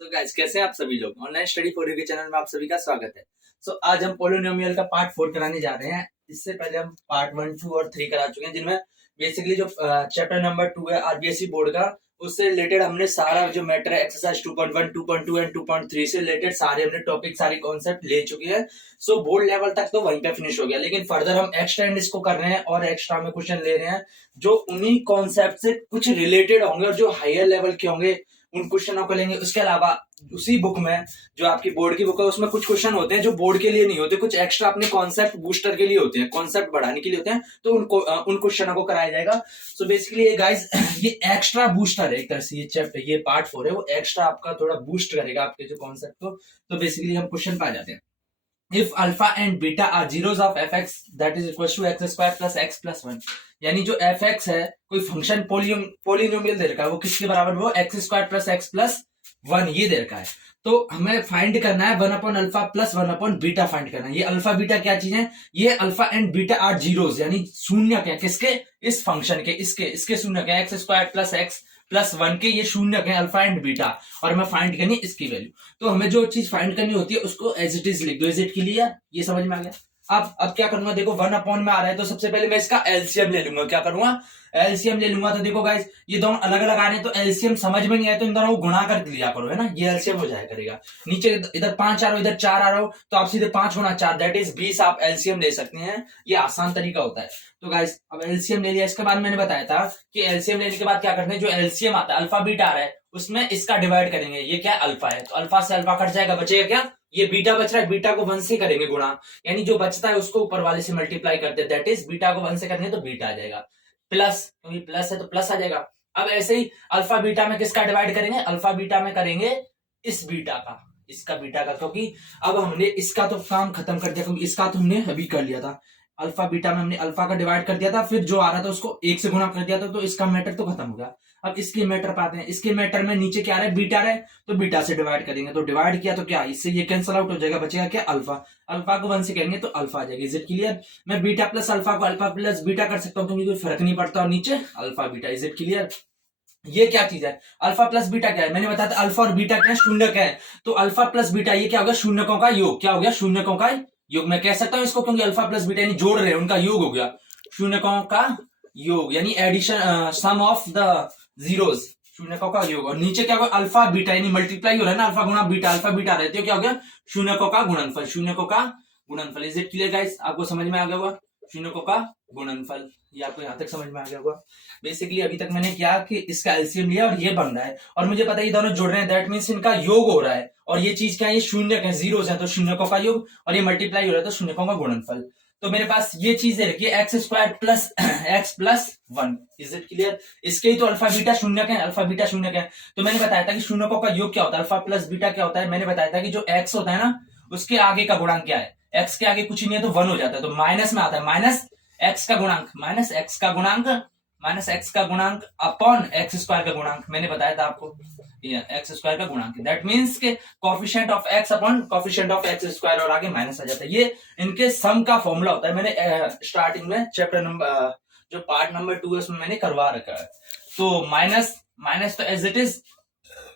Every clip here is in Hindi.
सो गाइस, कैसे हैं आप सभी लोग। ऑनलाइन स्टडी फॉर यू के चैनल में आप सभी का स्वागत है। आज हम पोलिनोमियल का पार्ट 4 कराने जा रहे हैं। इससे पहले हम पार्ट 1, 2 और 3 करा चुके हैं, जिनमें बेसिकली जो चैप्टर नंबर 2 है आरबीएससी बोर्ड का, उससे रिलेटेड हमने सारा जो मैटर है एक्सरसाइज 2.1, 2.2 एंड 2.3 से रिलेटेड सारे हमने टॉपिक, सारे कॉन्सेप्ट ले चुके हैं। बोर्ड लेवल तक तो वहीं पे फिनिश हो गया, लेकिन फर्दर हम एक्सटेंड इसको कर रहे हैं और एक्स्ट्रा में क्वेश्चन ले रहे हैं जो उन्हीं कॉन्सेप्ट से कुछ रिलेटेड होंगे और जो हायर लेवल के होंगे उन क्वेश्चनों को लेंगे। उसके अलावा उसी बुक में, जो आपकी बोर्ड की बुक है, उसमें कुछ क्वेश्चन होते हैं जो बोर्ड के लिए नहीं होते, कुछ एक्स्ट्रा अपने कॉन्सेप्ट बूस्टर के लिए होते हैं, कॉन्सेप्ट बढ़ाने के लिए होते हैं, तो उन क्वेश्चनों को कराया जाएगा। बेसिकली ये गाइस, ये एक्स्ट्रा बूस्टर है एक तरह से। ये चैप्टर, ये पार्ट 4 है, वो एक्स्ट्रा आपका थोड़ा बूस्ट करेगा आपके जो कॉन्सेप्ट को। बेसिकली हम क्वेश्चन पा जाते हैं। If alpha and beta are zeros of fx, that is equals to x square plus x plus 1। यानी जो fx है, कोई फंक्शन पोलिनोमियल दे रखा है, वो किसके बराबर, वो x square plus x plus 1 ये दे रखा है। तो हमें फाइंड करना है 1 upon alpha plus 1 upon beta find करना है। ये अल्फा बीटा क्या चीज है, ये alpha and beta are zeros, यानी शून्य क्या, किसके, इस फंक्शन के, इसके शून्य क्या, x square plus x plus 1 के ये शून्य है अल्फा एंड बीटा, और हमें फाइंड करनी है इसकी वैल्यू। तो हमें जो चीज फाइंड करनी होती है उसको एज इट इज लिख दो। इज इट क्लियर, ये समझ में आ गया। अब क्या करूंगा, देखो 1 अपॉन में आ रहा है, तो सबसे पहले मैं इसका एलसीएम ले लूंगा। क्या करूंगा, एलसीएम ले लूंगा। तो देखो गाइस, ये दोनों अलग अलग आ रहे हैं, तो एलसीएम समझ में नहीं आया तो इन दोनों को गुणा कर लिया करो, है ना, ये एलसीएम हो जाया करेगा। नीचे इधर 5 आ रहा हो, इधर 4 आ रहा हो, तो आप सीधे 5 गुणा 4 दैट इज 20 आप एलसीएम ले सकते हैं। ये आसान तरीका होता है। तो गाइस, अब एलसीएम ले लिया। इसके बाद मैंने बताया था कि एलसीएम लेने के बाद क्या करते हैं, जो एलसीएम आता है, अल्फा बीटा आ रहा है, उसमें इसका डिवाइड करेंगे। ये क्या अल्फा है, तो अल्फा से अल्फा कट जाएगा, बचेगा क्या, ये बीटा बच रहा है, बीटा को 1 से करेंगे गुणा, यानी जो बचता है उसको ऊपर वाले से मल्टीप्लाई करते हैं, दैट इज बीटा को 1 से करेंगे तो बीटा आ जाएगा, प्लस, क्योंकि प्लस है तो प्लस आ जाएगा। अब ऐसे ही अल्फा बीटा में किसका डिवाइड करेंगे, अल्फा बीटा में करेंगे इस बीटा का, इसका बीटा का, क्योंकि अब हमने इसका तो काम खत्म कर दिया, क्योंकि इसका तो हमने अभी कर लिया था। अल्फा बीटा में हमने अल्फा का डिवाइड कर दिया था, फिर जो आ रहा था उसको 1 से गुणा कर दिया था, तो इसका मैटर तो खत्म हो गया। अब इसके मैटर पाते हैं। इसके मैटर में नीचे क्या रहा है, बीटा रहा है, तो बीटा से डिवाइड करेंगे, तो डिवाइड किया तो क्या, इससे ये कैंसिल आउट हो जाएगा, बचेगा क्या, अल्फा। अल्फा को 1 से करेंगे तो अल्फा आ जाएगा। Is it clear. मैं बीटा प्लस अल्फा को अल्फा प्लस बीटा कर सकता हूँ, क्योंकि कोई फर्क नहीं पड़ता, और नीचे alpha beta. Is it clear. ये क्या चीज है, अल्फा प्लस बीटा क्या है, मैंने बताया था अल्फा और बीटा क्या है, शून्य क्या है, तो अल्फा प्लस बीटा ये क्या होगा, शून्यकों का योग। क्या हो गया, शून्यकों का योग। मैं कह सकता हूं इसको, क्योंकि अल्फा प्लस बीटा यानी जोड़ रहे हैं, उनका योग हो गया, शून्यकों का योग, यानी addition, sum of the zeros, शून्यकों का योग। और नीचे क्या होगा, अल्फा बीटा, यानी मल्टीप्लाई हो रहा है ना, अल्फा गुणा बीटा, अल्फा बीटा रहते हो, क्या हो गया, शून्यकों का गुणनफल, शून्यकों का गुणनफल। इज इट क्लियर गाइस, आपको समझ में आ गया होगा, शून्यकों का गुणनफल। ये आपको यहां तक समझ में आ गया होगा। बेसिकली अभी तक मैंने क्या कि इसका एलसीएम लिया और ये बन रहा है, और मुझे पता है ये दोनों जुड़ रहे हैं, दैट मींस इनका योग हो रहा है। और ये चीज क्या है, ये शून्य है, जीरोस है, तो शून्यकों का योग, और ये मल्टीप्लाई हो रहा है तो शून्यकों का गुणनफल। तो मेरे पास ये चीज है कि x square plus x plus 1। Is it clear. इसके ही तो अल्फा बीटा शून्य है, अल्फा बीटा शून्य है। तो मैंने बताया था कि शून्यकों का योग क्या होता है, अल्फा प्लस बीटा क्या होता है। मैंने बताया था कि जो एक्स होता है ना, उसके आगे का गुणांक क्या है, एक्स के आगे कुछ नहीं है तो 1 हो जाता है, तो माइनस में आता है, माइनस एक्स का गुणांक, माइनस एक्स का गुणांक, माइनस एक्स का गुणांक अपॉन एक्स स्क्वायर का गुणांक। मैंने बताया था आपको, एक्स स्क्वायर का गुणांक, दैट मींस के coefficient of x upon coefficient of x square, और आगे माइनस आ जाता है। ये इनके सम का फॉर्मूला होता है। मैंने स्टार्टिंग में चैप्टर नंबर, जो पार्ट नंबर 2 है, उसमें मैंने करवा रखा है। तो माइनस माइनस तो एज इट इज,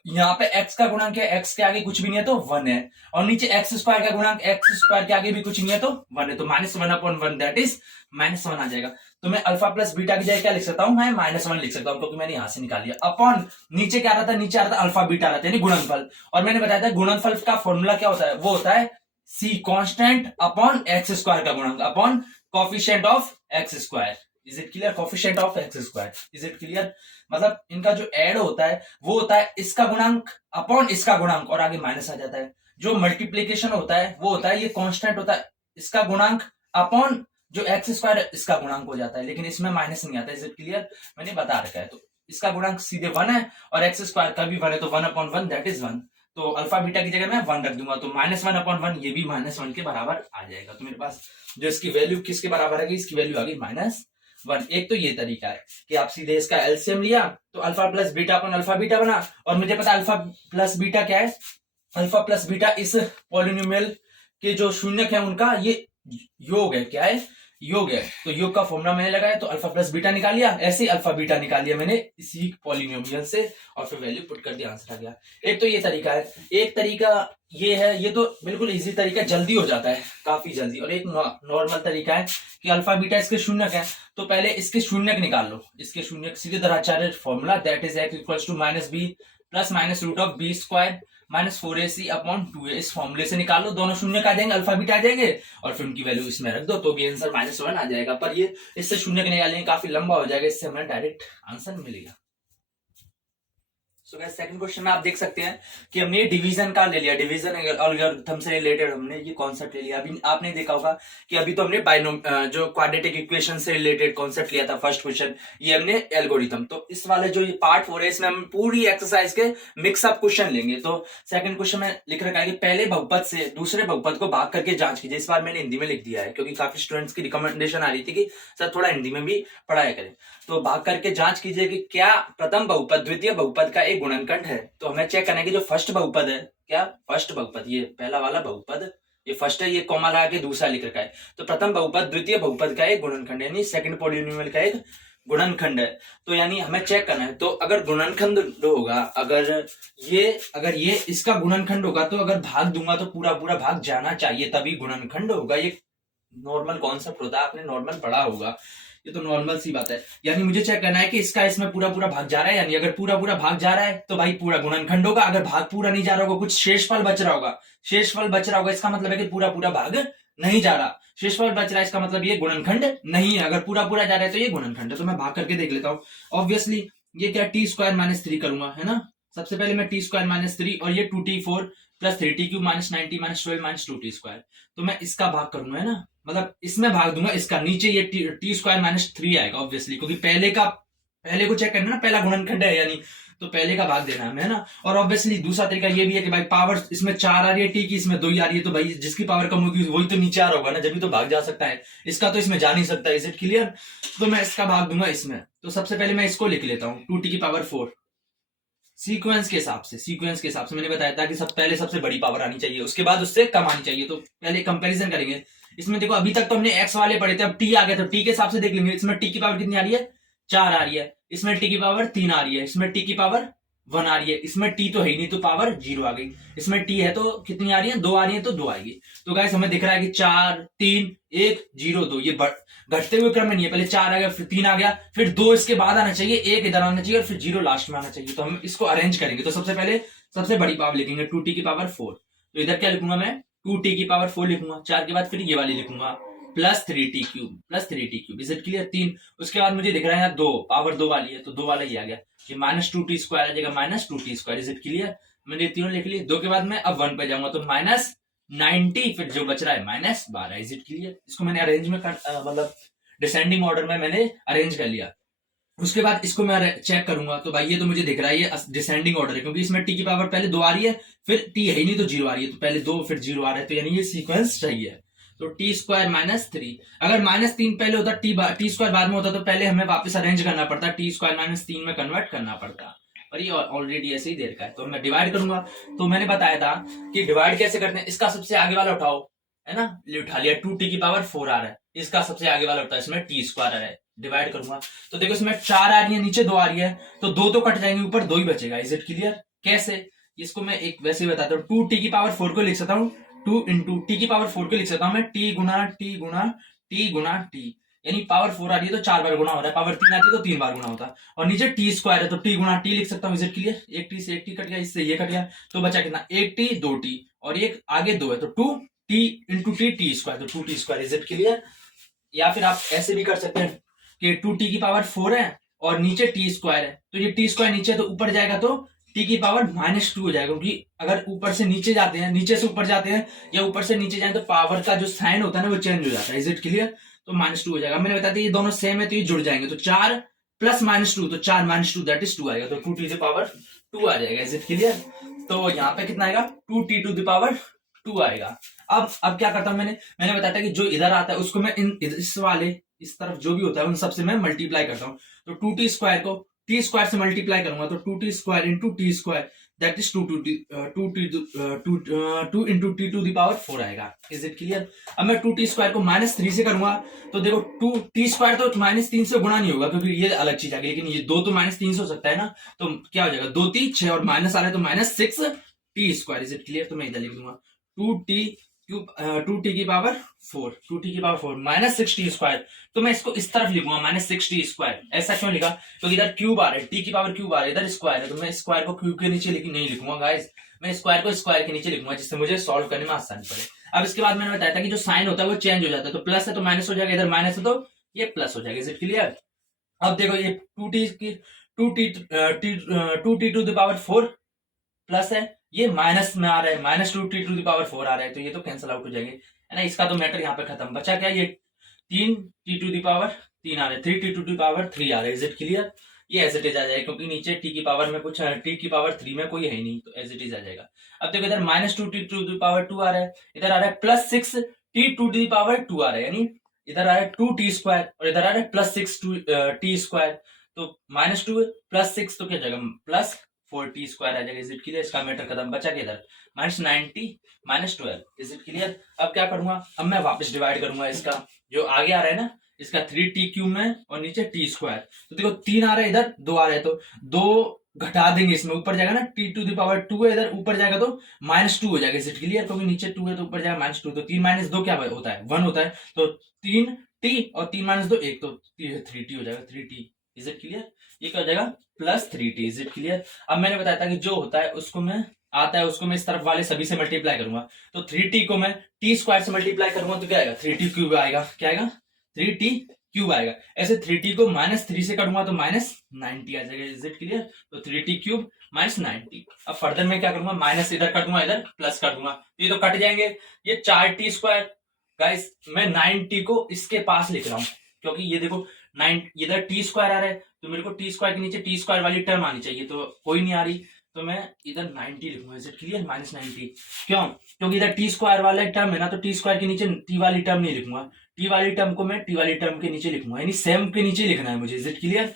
यहाँ पे x का गुणांक है, x के आगे कुछ भी नहीं है तो 1 है, और नीचे एक्स स्क्वायर का गुणांक, एक्स स्क्वायर के आगे भी कुछ नहीं है तो 1 है, तो -1 अपॉन 1 दैट इज -1 आ जाएगा। तो मैं अल्फा प्लस बीटा की जगह क्या लिख सकता हूं, मैं -1 लिख सकता हूं, क्योंकि मैंने यहां से निकाल लिया, अपॉन नीचे क्या रहता है, नीचे आ रहा था अल्फा बीटा रहता है, यानी गुणनफल। और मैंने बताया था गुणनफल का फॉर्मूला क्या होता है, वो होता है c constant upon x square का गुणांक upon coefficient of x square. Is it clear, coefficient of x square. Is it clear. मतलब इनका जो ऐड होता है वो होता है इसका गुणांक अपॉन इसका गुणांक, और आगे माइनस आ जाता है। जो मल्टीप्लीकेशन होता है वो होता है, ये कांस्टेंट होता है, इसका गुणांक अपॉन जो एक्स स्क्वायर, इसका गुणांक हो जाता है, लेकिन इसमें माइनस नहीं आता। इज इट क्लियर, मैंने बता रखा है। तो इसका गुणांक सीधे 1 है, और एक्स स्क्वायर का भी 1 है, तो 1 अपॉन 1 दैट इज 1। तो अल्फा बीटा की जगह मैं 1 रख दूंगा, तो -1 अपॉन 1 ये भी -1 के बराबर आ जाएगा। तो मेरे पास जो इसकी वैल्यू किसके बराबर है, इसकी वैल्यू आ गई -1। एक तो ये तरीका है कि आप सीधे इसका एलसीएम लिया तो alpha plus beta upon alpha beta बना, और मुझे पता अल्फा प्लस बीटा क्या है, अल्फा प्लस बीटा इस पॉलिनोमियल के जो शून्यक है उनका ये योग है, क्या है, योग है, तो योग का फॉर्मूला मैंने लगाया तो अल्फा प्लस बीटा निकाल लिया, ऐसे ही अल्फा बीटा निकाल लिया मैंने इसी पॉलिनोमियल से और फिर वैल्यू पुट कर दिया, आंसर आ गया। एक तो ये तरीका है, एक तरीका ये है, ये तो बिल्कुल इजी तरीका, जल्दी हो जाता है काफी जल्दी। और एक नॉर्मल तरीका है कि अल्फा बीटा इसके शून्यक है, तो पहले इसके शून्यक निकाल लो, इसके शून्यक सीधे दराचार्य formula that is x equals to minus b plus minus root of b square minus 4ac upon 2a, इस फॉर्मूले से निकाल लो, दोनों शून्य का आ जाएंगे, अल्फा बीटा आ जाएंगे और फिर उनकी वैल्यू इसमें रख दो तो भी आंसर -1 आ जाएगा। पर ये इससे शून्य के निकालेंगे काफी लंबा हो जाएगा, इससे हमें डायरेक्ट आंसर मिलेगा। सो गाइस सेकंड क्वेश्चन में आप देख सकते हैं कि हमने डिवीजन का ले लिया, डिवीजन एल्गोरिथम से रिलेटेड हमने ये कॉन्सेप्ट ले लिया। अभी आपने देखा होगा कि अभी तो हमने जो क्वाड्रेटिक इक्वेशन से रिलेटेड कॉन्सेप्ट लिया था फर्स्ट क्वेश्चन, ये हमने एल्गोरिथम। तो इस वाले जो ये पार्ट 4 है इसमें हम पूरी एक्सरसाइज के मिक्सअप क्वेश्चन लेंगे। तो सेकंड क्वेश्चन में लिख रखा है कि पहले बहुपद से दूसरे बहुपद को भाग करके जांच कीजिए। इस बार मैंने हिंदी में लिख दिया है क्योंकि काफी स्टूडेंट्स की रिकमेंडेशन आ रही थी कि सर थोड़ा हिंदी में भी पढ़ाया करें। तो भाग करके जांच कीजिए कि क्या प्रथम बहुपद द्वितीय बहुपद का एक गुणनखंड है। तो हमें चेक करना है कि जो फर्स्ट बहुपद है, क्या फर्स्ट बहुपद, ये पहला वाला बहुपद, ये फर्स्ट है, ये कॉमा लगा के दूसरा लिख रखा है, तो प्रथम बहुपद द्वितीय बहुपद का एक गुणनखंड यानी सेकंड पॉलिनोमियल का एक गुणनखंड है। तो यानी हमें चेक करना है, तो अगर गुणनखंड होगा, अगर ये इसका गुणनखंड होगा तो अगर भाग दूंगा तो पूरा पूरा भाग जाना चाहिए तभी गुणनखंड होगा। ये नॉर्मल कॉन्सेप्ट होता है, आपने नॉर्मल पढ़ा होगा, ये तो नॉर्मल सी बात है। यानी मुझे चेक करना है कि इसका इसमें पूरा पूरा भाग जा रहा है, यानी अगर पूरा पूरा भाग जा रहा है तो भाई पूरा गुणनखंड होगा। अगर भाग पूरा नहीं जा रहा होगा, कुछ शेषफल बच रहा होगा, शेषफल बच रहा होगा, इसका मतलब है कि पूरा पूरा भाग नहीं जा रहा, शेषफल बच रहा है, इसका मतलब ये गुणनखंड नहीं है। अगर पूरा पूरा जा रहा है तो ये गुणनखंड है। तो मैं भाग करके देख लेता हूँ। ऑब्वियसली ये क्या टी स्क्वायर माइनस 3 करूंगा, है ना। सबसे पहले मैं टी स्क्वायर माइनस 3 और ये 2t4 plus 3t cube minus 90 minus 12 minus 2t square, तो मैं इसका भाग करूंगा, है ना, मतलब इसमें भाग दूंगा इसका, नीचे ये टी स्क्वायर माइनस 3 आएगा ऑब्वियसली, क्योंकि पहले को चेक करना ना, पहला गुणनखंड है यानी, तो पहले का भाग देना है ना। और ऑब्वियसली दूसरा तरीका ये भी है कि भाई पावर इसमें 4 आ रही है टी की, इसमें 2 ही आ रही है, तो भाई जिसकी पावर कम होगी वही तो नीचे आ रहा होगा ना, जब भी तो भाग जा सकता है, इसका तो इसमें जा नहीं सकता। Is it clear. तो मैं इसका भाग दूंगा इसमें। तो सबसे पहले मैं इसको लिख लेता हूँ 2t की पावर 4, सीक्वेंस के हिसाब से मैंने बताया था कि पहले सबसे बड़ी पावर आनी चाहिए, उसके बाद उससे कम आनी चाहिए। तो पहले कंपैरिजन करेंगे। इसमें देखो अभी तक तो हमने एक्स वाले पढ़े थे, अब टी आ गया, तो टी के हिसाब से देख लेंगे। इसमें टी की पावर कितनी आ रही है, 4 आ रही है, इसमें टी की पावर 3 आ रही है, इसमें टी की पावर 1 आ रही है, इसमें टी तो है ही नहीं तो पावर 0 आ गई, इसमें टी है तो कितनी आ रही है, 2 आ रही है तो 2 आएगी। तो गाइस हमें दिख रहा है कि 4 3 1 0 2, ये घटते हुए क्रम में नहीं है, पहले 4 आ गया, फिर 3 आ गया, फिर 2 इसके बाद आना चाहिए, 1 इधर आना चाहिए और फिर 0 लास्ट में आना चाहिए। तो हम इसको अरेंज करेंगे। तो सबसे पहले सबसे बड़ी पावर लिखेंगे 2t की पावर 4, तो इधर क्या लिखूंगा मैं, 2t की पावर 4 लिखूंगा, 4 के बाद फिर ये वाली लिखूंगा plus 3t cube. Is it clear. 3, उसके बाद मुझे दिख रहा है यहाँ 2, पावर 2 वाली है तो 2 वाला ही आ गया, ये माइनस 2t स्क्वायर आ जाएगा, minus 2t square. Is it clear. मैंने तीनों लिख लिए। 2 के बाद मैं अब 1 पे जाऊंगा तो माइनस 90, फिर जो बच रहा है माइनस 12। Is it clear. इसको मैंने अरेंज में मतलब डिसेंडिंग ऑर्डर में मैंने अरेंज कर लिया। उसके बाद इसको मैं चेक करूंगा तो भाई ये तो मुझे दिख रहा है ये डिसेंडिंग ऑर्डर है, क्योंकि इसमें टी की पावर पहले 2 आ रही है, फिर टी है ही नहीं तो 0 आ रही है, तो पहले 2 फिर 0 आ रहा है, तो यानी ये सीक्वेंस सही है। तो टी स्क्वायर माइनस 3, अगर माइनस 3 पहले होता, टी स्क्वायर बाद में होता, तो पहले हमें वापस अरेंज करना पड़ता, टी स्क्वायर माइनस 3 में कन्वर्ट करना पड़ता, और ये ऑलरेडी ऐसे ही दे रखा है। तो मैं डिवाइड करूंगा। तो मैंने बताया था कि डिवाइड कैसे करते हैं, इसका सबसे आगे वाला उठाओ, है ना, उठा लिया, 2t की पावर 4 आ रहा है, इसका सबसे आगे वाला होता है, इसमें टी स्क्वायर आ रहा है, डिवाइड करूंगा। तो देखो इसमें 4 आ रही है, नीचे 2 आ रही है, तो 2 तो कट जाएंगे, ऊपर 2 ही बचेगा। Is it clear. कैसे, इसको मैं एक वैसे ही बताता हूँ। 2t की पावर 4 को लिख सकता हूँ, 2 इंटू टी की पावर 4 को लिख सकता हूँ मैं t गुना टी गुना टी गुना टी, यानी पावर 4 आ रही है तो 4 बार गुना हो रहा है, पावर 3 आती है तो 3 बार गुना होता है, और नीचे टी स्क्वायर है तो टी गुना टी लिख सकता हूँ। Is it clear. एक टी से एक टी कट गया, इससे ये कट गया, तो बचा कितना, एक टी 2 टी, और एक आगे 2 है तो 2 टी इंटू टी स्क्वायर, तो 2 T square. Is it clear. या फिर आप ऐसे भी कर सकते हैं कि 2t की पावर 4 है और नीचे टी स्क्वायर है, तो ये टी स्क्वायर नीचे तो ऊपर जाएगा तो t की पावर -2 हो जाएगा, क्योंकि अगर ऊपर से नीचे जाते हैं, नीचे से ऊपर जाते हैं या ऊपर से नीचे जाए तो पावर का जो साइन होता है ना वो चेंज हो जाता है। Is it clear. तो -2 हो जाएगा। मैंने बताया था ये दोनों सेम है तो ये जुड़ जाएंगे, तो 4 प्लस -2, तो 4 -2 दैट इज 2 आएगा, तो 2t की पावर 2 आ जाएगा। Is it clear. तो यहाँ पे कितना आएगा, 2t टू द पावर 2 आएगा। अब क्या करता हूं, मैंने बताया था कि जो इधर आता है उसको मैं इस वाले इस तरफ जो भी होता है उन सबसे मैं मल्टीप्लाई करता हूं, तो 2t स्क्वायर को टी स्क्वायर से मल्टीप्लाई करूंगा, तो 2t square into t square that is 2 into t to the power 4 आएगा। Is it clear? अब मैं 2t² को -3 से करूंगा तो देखो 2t² तो -3 से गुणा नहीं होगा क्योंकि ये अलग चीज आ गई, लेकिन ये 2 तो -3 से हो सकता है ना, तो क्या हो जाएगा 2 3 6 और माइनस आ रहा है तो -6t²। Is it clear? तो मैं इधर लिख दूंगा 2t की पावर 4 -6t²। तो मैं इसको इस तरफ लिखूंगा -6t²। ऐसा क्यों लिखा? क्योंकि इधर क्यूब आ रहा है, टी की पावर क्यूब आ रहा है, इधर स्क्वायर है, तो मैं स्क्वायर को क्यूब के नीचे नहीं लिखूंगा गाइस, मैं स्क्वायर को स्क्वायर के नीचे लिखूंगा जिससे मुझे सॉल्व करने में आसानी पड़े। अब इसके बाद मैंने बताया था कि जो साइन होता है वो चेंज हो जाता है, तो प्लस है तो माइनस हो जाएगा, इधर माइनस है तो ये प्लस हो जाएगा। Is it clear? अब देखो ये 2t to the power 4 plus है, ये माइनस में आ रहा है, -2t टू द पावर 4 आ रहा है, तो ये तो कैंसिल आउट हो जाएंगे, है ना। इसका तो मैटर यहाँ पे खत्म। बचा क्या? ये 3t टू द पावर 3 आ रहा है, 3t टू द पावर 3 आ रहा है। Is it clear? ये एज इट इज आ जाएगा क्योंकि नीचे t की पावर में कुछ t की पावर 3 में कोई है ही नहीं, तो एज इट इज आ जाएगा। अब देखो इधर -2t टू द पावर 2 आ रहा है, इधर आ रहा है +6t टू द पावर 2 आ रहा है, यानी इधर आ रहा है 2t² और इधर आ रहा है +6t²। तो -2 +6 तो क्या जाएगा +4t² आ जाएगा। Is it clear? इसका मैटर खत्म। बचा के इधर -90 -12। Is it clear? अब क्या करूंगा? अब मैं वापस डिवाइड करूंगा इसका, जो आगे आ रहा है ना इसका 3t³ में और नीचे t²। तो देखो 3 आ रहा है, इधर 2 आ रहा है, तो 2 घटा देंगे इसमें, ऊपर जाएगा ना t टू द पावर 2 है, इधर ऊपर जाएगा तो -2 हो जाएगा। Is it clear? क्योंकि नीचे 2 है तो ऊपर जाएगा -2, तो 3 - 2 क्या होता है? 1 होता है, तो 3t और 3 - 2 1, तो 3t हो जाएगा, 3t। Is it clear? ये क्या हो जाएगा +3t। Is it clear? अब मैंने बताया था कि जो होता है उसको मैं उसको मैं इस तरफ वाले सभी से मल्टीप्लाई करूंगा, तो 3t को मैं t² से मल्टीप्लाई करूंगा तो क्या आएगा 3t³ आएगा। क्या आएगा? 3t³ आएगा। ऐसे 3t को -3 से करूंगा तो -90 आ जाएगा। Is it clear? तो 3t³ -90। अब फर्दर मैं क्या करूंगा? माइनस इधर कर दूंगा, इधर प्लस कर दूंगा, तो ये तो कट जाएंगे। ये 4t² गाइस, मैं 9t को इसके पास लिख रहा हूं क्योंकि ये देखो 9 इधर t² आ रहा है, तो मेरे को t² के नीचे t² वाली टर्म आनी चाहिए, तो कोई नहीं आ रही, तो मैं इधर 90 लिखूंगा। Is it clear? -90 क्यों? क्योंकि इधर t² वाला टर्म है ना, तो t² के नीचे t वाली टर्म नहीं लिखूंगा, t वाली टर्म को मैं t वाली टर्म के नीचे लिखूंगा, यानी सेम के नीचे लिखना है मुझे। Is it clear?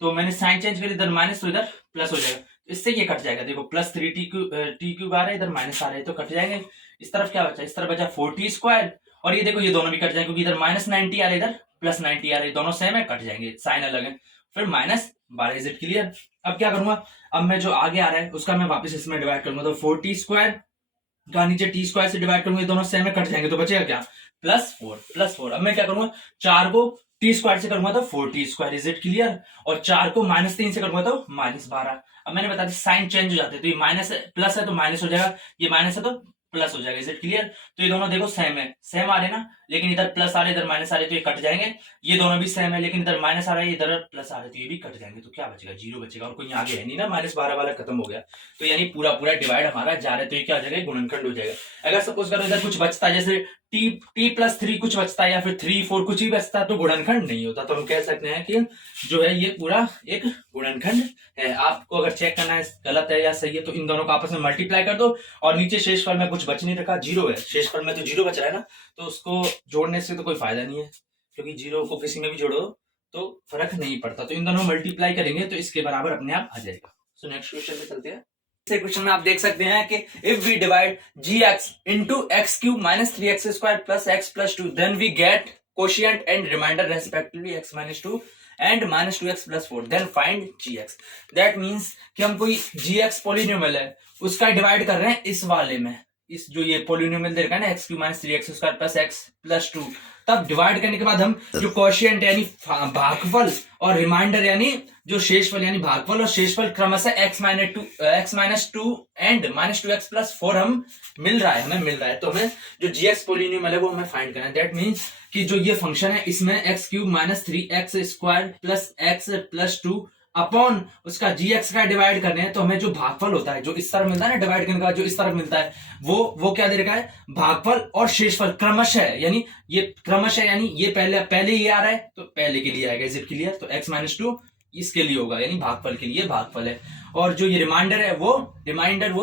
तो मैंने साइन चेंज कर, इधर माइनस तो इधर प्लस हो जाएगा, इससे ये कट जाएगा। देखो +3t³ आ रहा है, इधर माइनस आ रहा है, तो कट जाएंगे। इस तरफ क्या बचा? इस तरफ बचा 4t², और ये देखो ये दोनों भी कट जाएंगे क्योंकि इधर -90 आ रहा है, इधर +90 आ रहा है, दोनों सेम है, कट जाएंगे, साइन अलग है। फिर -12। Is it clear? अब क्या करूंगा? अब मैं जो आगे आ रहा है उसका मैं वापस इसमें डिवाइड करूंगा, तो 4t² का नीचे t² से डिवाइड करूंगा, ये दोनों सेम में कट जाएंगे, तो बचेगा क्या +4। अब मैं क्या करूंगा? 4 को t² से करूंगा तो 4t²। Is it clear? और 4 को -3 से करूंगा तो -12। अब मैंने बता दिया साइन चेंज हो जाते हैं, तो ये माइनस प्लस है तो माइनस हो जाएगा, ये माइनस है तो प्लस हो जाएगा। Is it clear? तो ये दोनों देखो सेम है, सेम आ रहे ना, लेकिन इधर प्लस आ रहे इधर माइनस आ रहे, तो ये कट जाएंगे। ये दोनों भी सेम है, लेकिन इधर माइनस आ रहा है इधर प्लस आ रहा है, तो ये भी कट जाएंगे। तो क्या बचेगा? 0 बचेगा, और कोई आगे है नहीं ना, -12 वाला खत्म हो गया, तो यानी पूरा डिवाइड हमारा जा रहा है, तो ये क्या हो जाएगा? गुणनखंड हो जाएगा। अगर सपोज करो इधर कुछ बचता है, जैसे t+3 कुछ बचता है या फिर 3 4 कुछ भी बचता है, तो गुणनखंड नहीं होता, तो हम कह सकते हैं कि जो है ये पूरा एक गुणनखंड है। आपको अगर चेक करना है गलत है या सही है, तो इन दोनों को आपस में मल्टीप्लाई कर दो, और नीचे शेषफल में कुछ बच नहीं रखा, 0 है, शेषफल में तो 0 बच रहा है ना, तो उसको जोड़ने से तो कोई फायदा नहीं है, क्योंकि 0 को किसी में भी जोड़ो तो फर्क नहीं पड़ता, तो इन दोनों मल्टीप्लाई करेंगे तो इसके बराबर अपने आप आ जाएगा। सो नेक्स्ट क्वेश्चन पे चलते हैं। क्वेश्चन में आप देख सकते हैं कि if we divide gx into x³ - 3x² plus x plus 2 then we get quotient and remainder respectively x - 2 and -2x plus 4 then find gx। that means कि हम कोई gx पॉलिनोमियल है उसका डिवाइड कर रहे हैं इस वाले में, इस जो ये पॉलिनोमियल दे रखा है ना x³ - 3x² plus x plus 2, तब डिवाइड करने के बाद हम जो क्वोशिएंट यानी भागफल और रिमाइंडर यानी जो शेषफल यानी भागफल और शेषफल क्रमशः x - 2 एंड -2x plus 4 हमें मिल रहा है, तो हमें जो gx पॉलिनोमियल है वो हमें फाइंड करना है। दैट मींस कि जो ये फंक्शन है इसमें x³ - 3x² plus x plus 2 upon उसका gx का डिवाइड करने हैं, तो हमें जो भागफल होता है जो इस तरफ मिलता है ना, डिवाइड करने के बाद जो इस तरफ मिलता है वो क्या दे रखा है? भागफल और शेषफल क्रमशः, यानी ये क्रमशः यानी ये पहले ये आ रहा है तो पहले के लिए आएगा। Is it clear? तो x - 2 इसके लिए होगा, यानी भागफल के लिए भागफल है, और जो ये रिमाइंडर है वो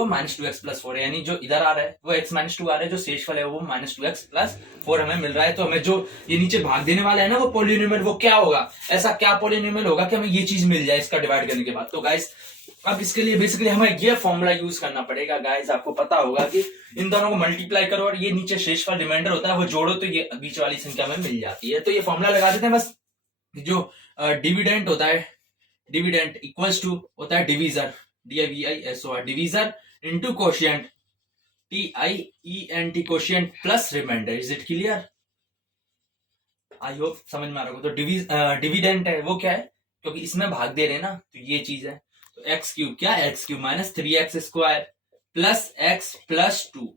-2x plus 4 है, यानी जो इधर आ रहा है वो x - 2 आ रहा है, जो शेषफल है वो -2x plus 4 हमें मिल रहा है। तो हमें जो ये नीचे भाग देने वाला है ना वो पॉलिनोमियल, वो क्या होगा? ऐसा क्या पॉलिनोमियल होगा कि हमें ये चीज मिल जाए इसका डिवाइड करने के बाद? तो गाइस अब इसके लिए बेसिकली हमें ये फॉर्मूला यूज करना पड़ेगा गाइस। आपको पता होगा कि इन दोनों को मल्टीप्लाई करो और ये नीचे शेषफल रिमाइंडर होता है वो जोड़ो तो ये बीच वाली संख्या में मिल जाती है। तो ये फॉर्मूला लगा देते हैं बस। जो डिविडेंट होता है, डिविडेंट इक्वल्स टू होता है divisor, DIVISOR, divisor into quotient, TIENT, quotient plus remainder. Is it clear? I hope समझ में आ रहा होगा। तो डिविडेंट है वो क्या है, क्योंकि इसमें भाग दे रहे हैं ना, तो ये चीज है। तो एक्स क्यूब, क्या x cube minus 3x square plus x plus 2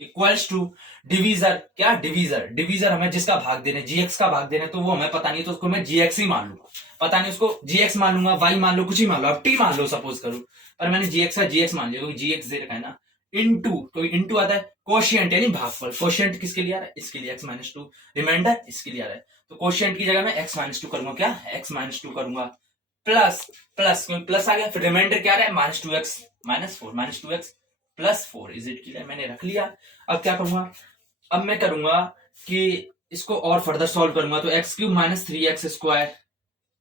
equals to divisor, क्या डिवीजर, डिवीजर हमें जिसका भाग देने, gx का भाग देने, तो वो हमें पता नहीं, तो उसको मैं gx ही मान लूंगा। पता नहीं उसको gx मान लूंगा, y मान लो, कुछ ही मान लो, अब t मान लो सपोज करूं, पर मैंने gx का gx मान लिया क्योंकि gx दे रखा है ना। इनटू, क्योंकि इनटू आता है कोशिएंट यानी भागफल। कोशिएंट किसके लिए आ रहा है? इसके लिए, x माइनस 2, रिमाइंडर इसके लिए आ रहा है। तो कोशिएंट की जगह मैं x माइनस 2 करूंगा, क्या x माइनस 2 करूंगा, प्लस प्लस, क्योंकि प्लस आ गया, फिर रिमाइंडर क्या आ रहा है minus 2x minus 4, minus 2x plus 4। Is it clear? मैंने रख लिया। अब क्या करूंगा, अब मैं करूंगा कि इसको और फर्दर सॉल्व करूंगा। तो x cube minus 3x square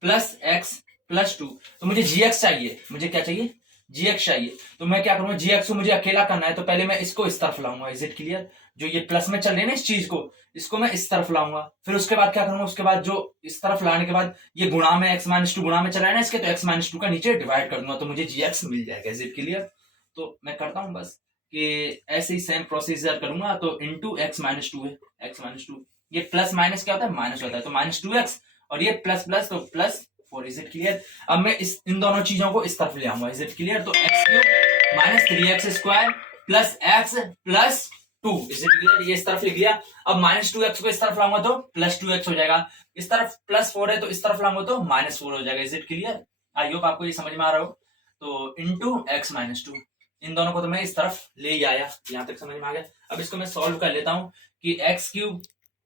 plus x plus 2, तो मुझे gx चाहिए, मुझे क्या चाहिए, gx चाहिए। तो मैं क्या करूंगा, gx को मुझे अकेला करना है, तो पहले मैं इसको इस तरफ लाऊंगा। Is it clear? जो ये प्लस में चल रहे हैं ना इस चीज को, इसको मैं इस तरफ लाऊंगा। फिर उसके बाद क्या करूंगा, उसके बाद जो इस तरफ लाने के बाद ये गुणा में x माइनस 2 गुणा में चला है ना इसके, तो x माइनस 2 का नीचे डिवाइड कर दूंगा, तो मुझे gx मिल जाएगा। Is it clear? तो मैं करता हूं बस कि ऐसे ही सेम प्रोसीजर करूंगा। तो इंटू एक्स माइनस 2 है, एक्स माइनस 2, ये प्लस माइनस क्या होता है, माइनस होता है, तो माइनस 2x, और ये प्लस प्लस तो प्लस 4। Is it clear? अब मैं इन दोनों चीजों को इस तरफ ले आऊंगा। Is it clear? तो x cube minus 3x square plus x plus 2। Is it clear? ये इस तरफ लिख लिया। अब माइनस 2x को इस तरफ लाऊंगा तो प्लस 2x हो जाएगा, इस तरफ प्लस 4 है तो इस तरफ लाऊंगा तो माइनस 4 हो जाएगा। Is it clear? I hope आपको ये समझ में आ रहा हो। तो इंटू एक्स माइनस 2, इन दोनों को तो मैं इस तरफ ले ही आया, यहां तक समझ में आ गया। अब इसको मैं सॉल्व कर लेता हूं कि x cube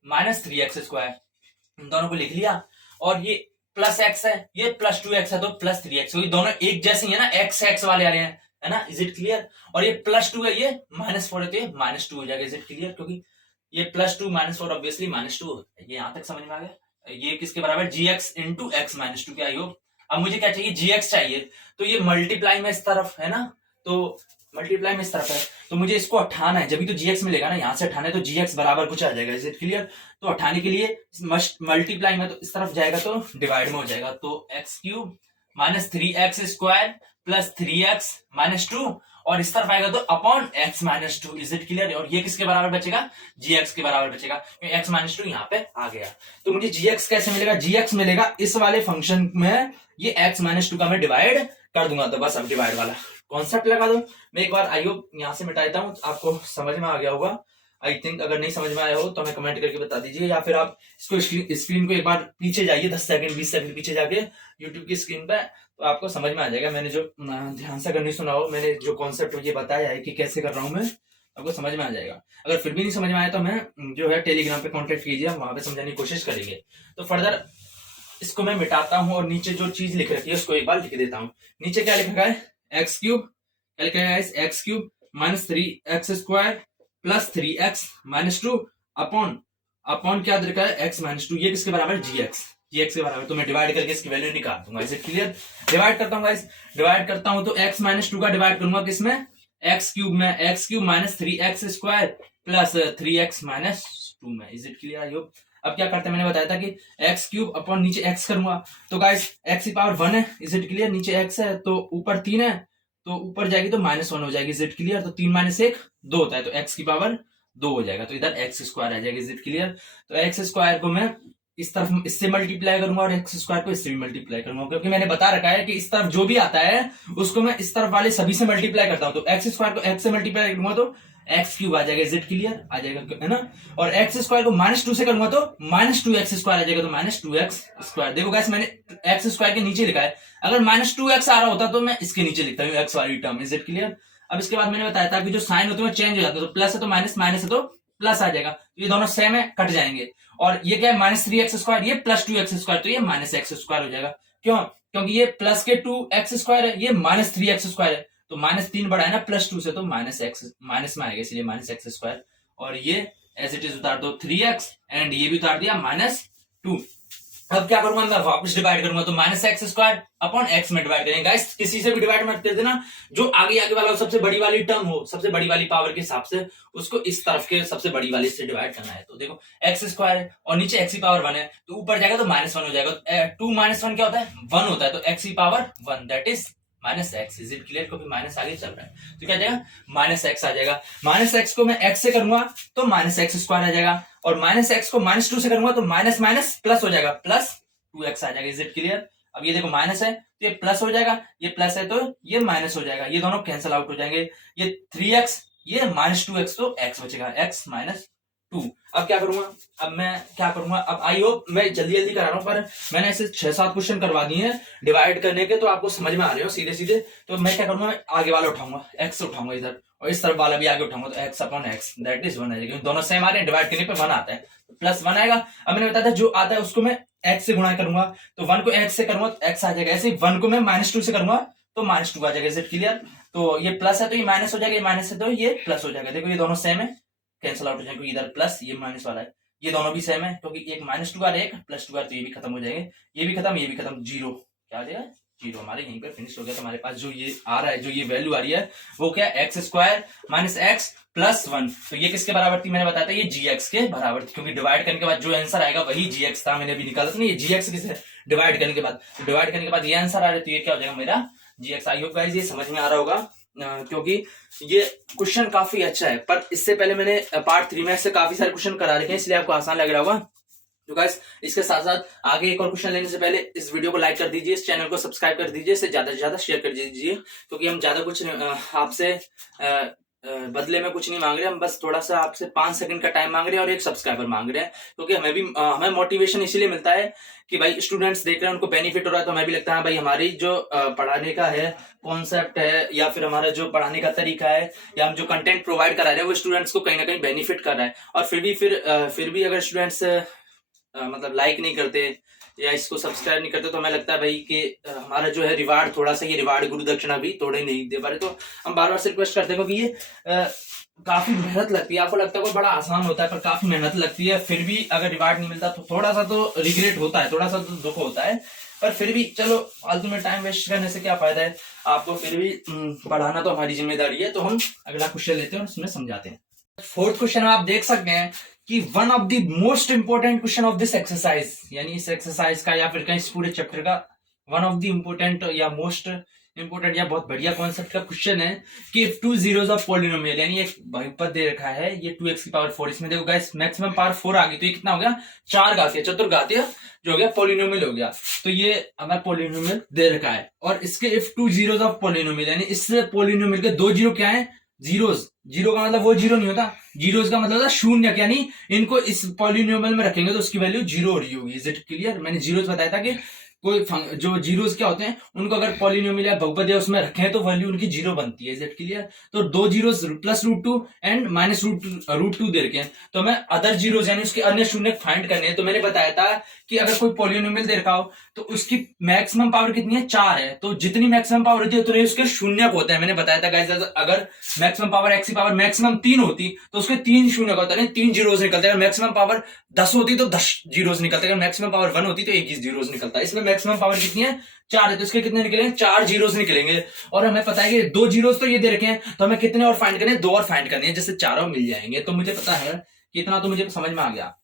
minus 3x square, इन दोनों को लिख लिया, और ये प्लस x है, ये प्लस 2x है, तो प्लस 3x, क्योंकि दोनों एक जैसे ही है ना, x x वाले आ रहे हैं, है ना। Is it clear? और ये प्लस 2 है, ये माइनस 4 है, तो ये माइनस 2 हो जाएगा। Is it clear? क्योंकि ये प्लस 2 माइनस 4 ऑब्वियसली माइनस 2, ये यहां तक समझ में आ गया। ये किसके बराबर, gx इंटू एक्स माइनस 2 के। I hope. अब मुझे क्या चाहिए, gx चाहिए, तो ये मल्टीप्लाई में इस तरफ है ना, तो मल्टीप्लाई में इस तरफ है, तो मुझे इसको हटाना है, जब भी तो gx मिलेगा ना, यहां से हटाना है, तो gx बराबर कुछ आ जाएगा। Is it clear? तो हटाने के लिए मल्टीप्लाई में तो इस तरफ जाएगा तो डिवाइड में हो जाएगा। तो x cube minus 3x square plus 3x minus 2, और इस तरफ आएगा तो upon x minus 2। Is it clear? और ये किसके बराबर बचेगा, gx के बराबर बचेगा, x माइनस 2 यहाँ पे आ गया। तो मुझे gx कैसे मिलेगा, gx मिलेगा इस वाले फंक्शन में, ये x माइनस 2 का मैं डिवाइड कर दूंगा। तो बस अब डिवाइड वाला कॉन्सेप्ट लगा दो। मैं एक बार आई होप यहां से मिटा देता हूं, आपको समझ में आ गया होगा आई थिंक। अगर नहीं समझ में आया हो तो हमें कमेंट करके बता दीजिए, या फिर आप इसको स्क्रीन को एक बार पीछे जाइए, 10 सेकंड 20 सेकंड पीछे जाके यूट्यूब की स्क्रीन पे, तो आपको समझ में आ जाएगा। मैंने जो ध्यान से अगर नहीं सुना हो, मैंने जो कॉन्सेप्ट ये बताया है कि कैसे कर रहा हूं मैं, आपको समझ में आ जाएगा। अगर फिर भी नहीं समझ में आया तो मैं जो है टेलीग्राम पे कॉन्टेक्ट कीजिए, हम वहां पे समझाने की कोशिश करेंगे। तो फर्दर इसको मैं मिटाता हूं, और नीचे जो चीज लिख रखी है उसको एक बार लिख देता हूं। नीचे क्या लिखा है, एक्स क्यूब, क्या लिखा है, x cube minus 3x square plus 3x minus 2 upon, upon क्या लिखा है, x माइनस 2, ये किसके बराबर है, gx के बराबर। तो मैं डिवाइड करके इसकी वैल्यू निकाल दूंगा। Is it clear? डिवाइड करता हूँ गाइस, डिवाइड करता हूं तो x माइनस 2 का डिवाइड करूंगा किसमें, एक्स क्यूब में, x cube minus 3x square plus 3x minus 2 में। Is it clear? I hope. अब क्या करते हैं, मैंने बताया था कि एक्स क्यूब अपॉन नीचे x करूंगा, तो गाइस x की पावर 1 है। Is it clear? नीचे x है तो ऊपर 3 है, तो ऊपर जाएगी तो -1 हो जाएगी। Is it clear? तो 3 माइनस 1 2 होता है, तो x की पावर 2 हो जाएगा, तो इधर x स्क्वायर आ जाएगा। Is it clear? तो x स्क्वायर को मैं इस तरफ इससे मल्टीप्लाई करूंगा, और x स्क्वायर को इससे भी मल्टीप्लाई करूंगा, क्योंकि मैंने बता रखा है कि इस तरफ जो भी आता है उसको मैं इस तरफ वाले सभी से मल्टीप्लाई करता हूं। तो x स्क्वायर को x से मल्टीप्लाई करूंगा तो एक्स क्यूब आ जाएगा। Is it clear? आ जाएगा, है ना। और एक्स स्क्वायर को -2 से करूंगा तो -2x स्क्वायर आ जाएगा, तो -2x स्क्वायर। देखो गाइस, मैंने एक्स स्क्वायर के नीचे लिखा है, अगर -2x आ रहा होता तो मैं इसके नीचे लिखता हूँ एक्स वाली टर्म। Is it clear? अब इसके बाद मैंने बताया था कि जो साइन होते हैं चेंज हो जाते हैं, तो प्लस है तो माइनस, माइनस है तो प्लस आ जाएगा, तो ये दोनों सेम है, कट जाएंगे। और ये क्या है, -3x स्क्वायर, ये +2x स्क्वायर, तो ये -x स्क्वायर हो जाएगा। क्यों? क्योंकि ये प्लस के 2x स्क्वायर है, ये -3x स्क्वायर है, तो -3 बड़ा है ना +2 से, तो -x माइनस में आएगा, इसलिए -x स्क्वायर। और ये एज इट इज उतार दो 3x, एंड ये भी उतार दिया -2। अब क्या करूंगा, मैं वापस डिवाइड करूंगा, तो minus x square upon x में डिवाइड करेंगे। गाइस किसी से भी डिवाइड मत कर देना, जो आगे आगे वाला सबसे बड़ी वाली टर्म हो, सबसे बड़ी वाली पावर के हिसाब से उसको इस तरफ के सबसे बड़ी वाली से डिवाइड करना है। तो देखो एक्स स्क्वायर है और नीचे एक्स की पावर 1 है, तो ऊपर जाएगा तो -1 हो जाएगा। 2 - 1 क्या होता है, 1 होता है, तो एक्स की power 1 that is minus x. Is it clear? क्योंकि माइनस आगे चल रहा है, तो क्या जाएगा, माइनस एक्स आ जाएगा। माइनस एक्स को मैं एक्स से करूंगा तो माइनस एक्स स्क्वायर आ जाएगा, और माइनस एक्स को -2 से करूंगा तो माइनस माइनस प्लस हो जाएगा, प्लस 2x आ जाएगा। Is it clear? अब ये देखो माइनस है तो ये प्लस हो जाएगा, ये प्लस है तो ये माइनस हो जाएगा, ये दोनों कैंसिल आउट हो जाएंगे। ये 3x, ये -2x, तो x बचेगा, x -2। अब क्या करूंगा, अब मैं क्या करूंगा, अब आई होप मैं जल्दी जल्दी करा रहा हूं, पर मैंने ऐसे 6-7 क्वेश्चन करवा दिए हैं डिवाइड करने के, तो आपको समझ में आ रहे हो सीधे सीधे। तो मैं क्या करूंगा, मैं आगे वाला उठाऊंगा, x उठाऊंगा इधर, और इस तरफ वाला भी आगे उठाऊंगा, तो x upon x that is 1 आ जाएगा। दोनों सेम आ रहे हैं, डिवाइड करने पे 1 आता है, प्लस 1 आएगा। अब मैंने बताया था जो आता है उसको मैं x से गुणा करूंगा, तो 1 को x से करूंगा तो x आ जाएगा। ऐसे ही 1 को मैं -2 से करूंगा तो -2 आ जाएगा। Is it clear? तो ये प्लस है तो ये माइनस हो जाएगा, ये माइनस है तो ये प्लस हो जाएगा। देखो ये दोनों सेम है, कैंसिल आउट हो जाएंगे, इधर प्लस, ये माइनस वाला है, ये दोनों भी सेम है, क्योंकि एक -2 आ रहा है, एक +2 आ रहा है, तो ये भी खत्म हो जाएंगे, ये भी खत्म, ये भी खत्म, जीरो। क्या आ जाएगा, जीरो। हमारे यहीं पे फिनिश हो गया। तो हमारे पास जो ये आ रहा है, जो ये वैल्यू आ रही है, वो क्या है, x square minus x plus 1। तो ये किसके बराबर थी, मैंने बताया था, ये जीएक्स के बराबर थी, क्योंकि डिवाइड करने के बाद जो आंसर आएगा वही जीएक्स था। मैंने भी निकाला था ना, ये जीएक्स किसे डिवाइड करने के बाद, डिवाइड करने के बाद ये आंसर आ रहा है, तो ये क्या हो जाएगा, मेरा जीएक्स। आई होप गाइस ये समझ में आ रहा होगा, क्योंकि ये क्वेश्चन काफी अच्छा है। पर इससे पहले मैंने पार्ट 3 में से काफी सारे क्वेश्चन करा रखे हैं, इसलिए आपको आसान लग रहा होगा। तो गाइस इसके साथ साथ आगे एक और क्वेश्चन लेने से पहले इस वीडियो को लाइक कर दीजिए, इस चैनल को सब्सक्राइब कर दीजिए, इसे ज्यादा से ज्यादा शेयर कर दीजिए, क्योंकि हम ज्यादा कुछ आपसे बदले में कुछ नहीं मांग रहे, हम बस थोड़ा सा आपसे 5 सेकंड का टाइम मांग रहे हैं और एक सब्सक्राइबर मांग रहे हैं, क्योंकि हमें भी हमें मोटिवेशन इसीलिए मिलता है कि भाई स्टूडेंट्स देख रहे हैं, उनको बेनिफिट हो रहा है, तो हमें भी लगता है भाई हमारी जो पढ़ाने का है कॉन्सेप्ट है, या फिर हमारा जो पढ़ाने का तरीका है, या हम जो कंटेंट प्रोवाइड करा रहे हैं, वो स्टूडेंट्स को कहीं ना कहीं बेनिफिट कर रहा है। और फिर भी अगर स्टूडेंट्स मतलब लाइक नहीं करते या इसको सब्सक्राइब नहीं करते, तो हमें लगता है भाई कि हमारा जो है रिवार्ड, थोड़ा सा ये रिवार्ड गुरु दक्षिणा भी थोड़े नहीं दे पा रहे। तो हम बार बार से रिक्वेस्ट करते हैं, क्योंकि ये काफी मेहनत लगती है। आपको लगता है कोई बड़ा आसान होता है, पर काफी मेहनत लगती है। फिर भी अगर रिवार्ड नहीं मिलता तो थोड़ा सा तो रिग्रेट होता है, थोड़ा सा तो दुख होता है, पर फिर भी चलो, फालतू में टाइम वेस्ट करने से क्या फायदा है। आपको फिर भी पढ़ाना तो हमारी जिम्मेदारी है। तो हम अगला क्वेश्चन लेते हैं और उसमें समझाते हैं। 4th क्वेश्चन आप देख सकते हैं कि one of the most important question of this exercise, यानी इस एक्सरसाइज का या फिर कहीं इस पूरे चैप्टर का वन ऑफ द इंपोर्टेंट या मोस्ट इंपोर्टेंट या बहुत बढ़िया कॉन्सेप्ट का क्वेश्चन है कि इफ 2 zeros ऑफ पॉलिनोमियल, यानी एक बहुपद दे रखा है, ये 2x की पावर 4, इसमें देखो गाइस मैक्सिमम पावर 4 आ गई, तो ये कितना हो गया, 4 घातीय, चतुर्घातीय जो हो गया, पॉलिनोमियल हो गया। तो ये हमें पॉलिनोमियल दे रखा है, और इसके इफ 2 zeros ऑफ पॉलिनोमियल, यानी इस पॉलिनोमियल के 2 जीरो क्या है, जीरोस। जीरो का मतलब वो जीरो नहीं होता, जीरोस का मतलब शून्य, यानी इनको इस पॉलिनोमियल में रखेंगे तो उसकी वैल्यू जीरो हो रही होगी। Is it clear? मैंने जीरोस बताया था कि कोई जो जीरोस क्या होते हैं, उनको अगर पॉलिनोमियल या बहुपद या उसमें रखें तो वैल्यू उनकी जीरो बनती है। Is it clear? तो 2 जीरोस प्लस √2 एंड माइनस √2 दे रखे हैं, तो हमें अदर जीरोस यानी उसके अन्य शून्य फाइंड करने हैं। तो मैंने बताया था कि अगर कोई पॉलिनोमियल दे रखा हो तो उसकी मैक्सिमम पावर कितनी है, 4 है, तो जितनी मैक्सिमम पावर होती है उतने उसके शून्य होते हैं। मैंने बताया था गाइस, अगर मैक्सिमम पावर x की पावर मैक्सिमम 3 होती तो उसके 3 शून्य होता है, 3 जीरोस निकलते हैं। मैक्सिमम पावर 10 होती तो 10 जीरोस निकलते हैं, मैक्सिमम पावर 1 होती तो 1 ही जीरोस निकलता है। इसमें मैक्सिमम पावर कितनी है, 4 है, तो इसके कितने निकलेंगे, 4 जीरोस निकलेंगे। और हमें पता है कि 2 जीरोस तो ये दे रखे हैं, तो हमें कितने और फाइंड करने हैं, 2 और फाइंड करने हैं, जिससे चारों मिल जाएंगे। तो मुझे पता है कि इतना तो मुझे समझ में आ गया।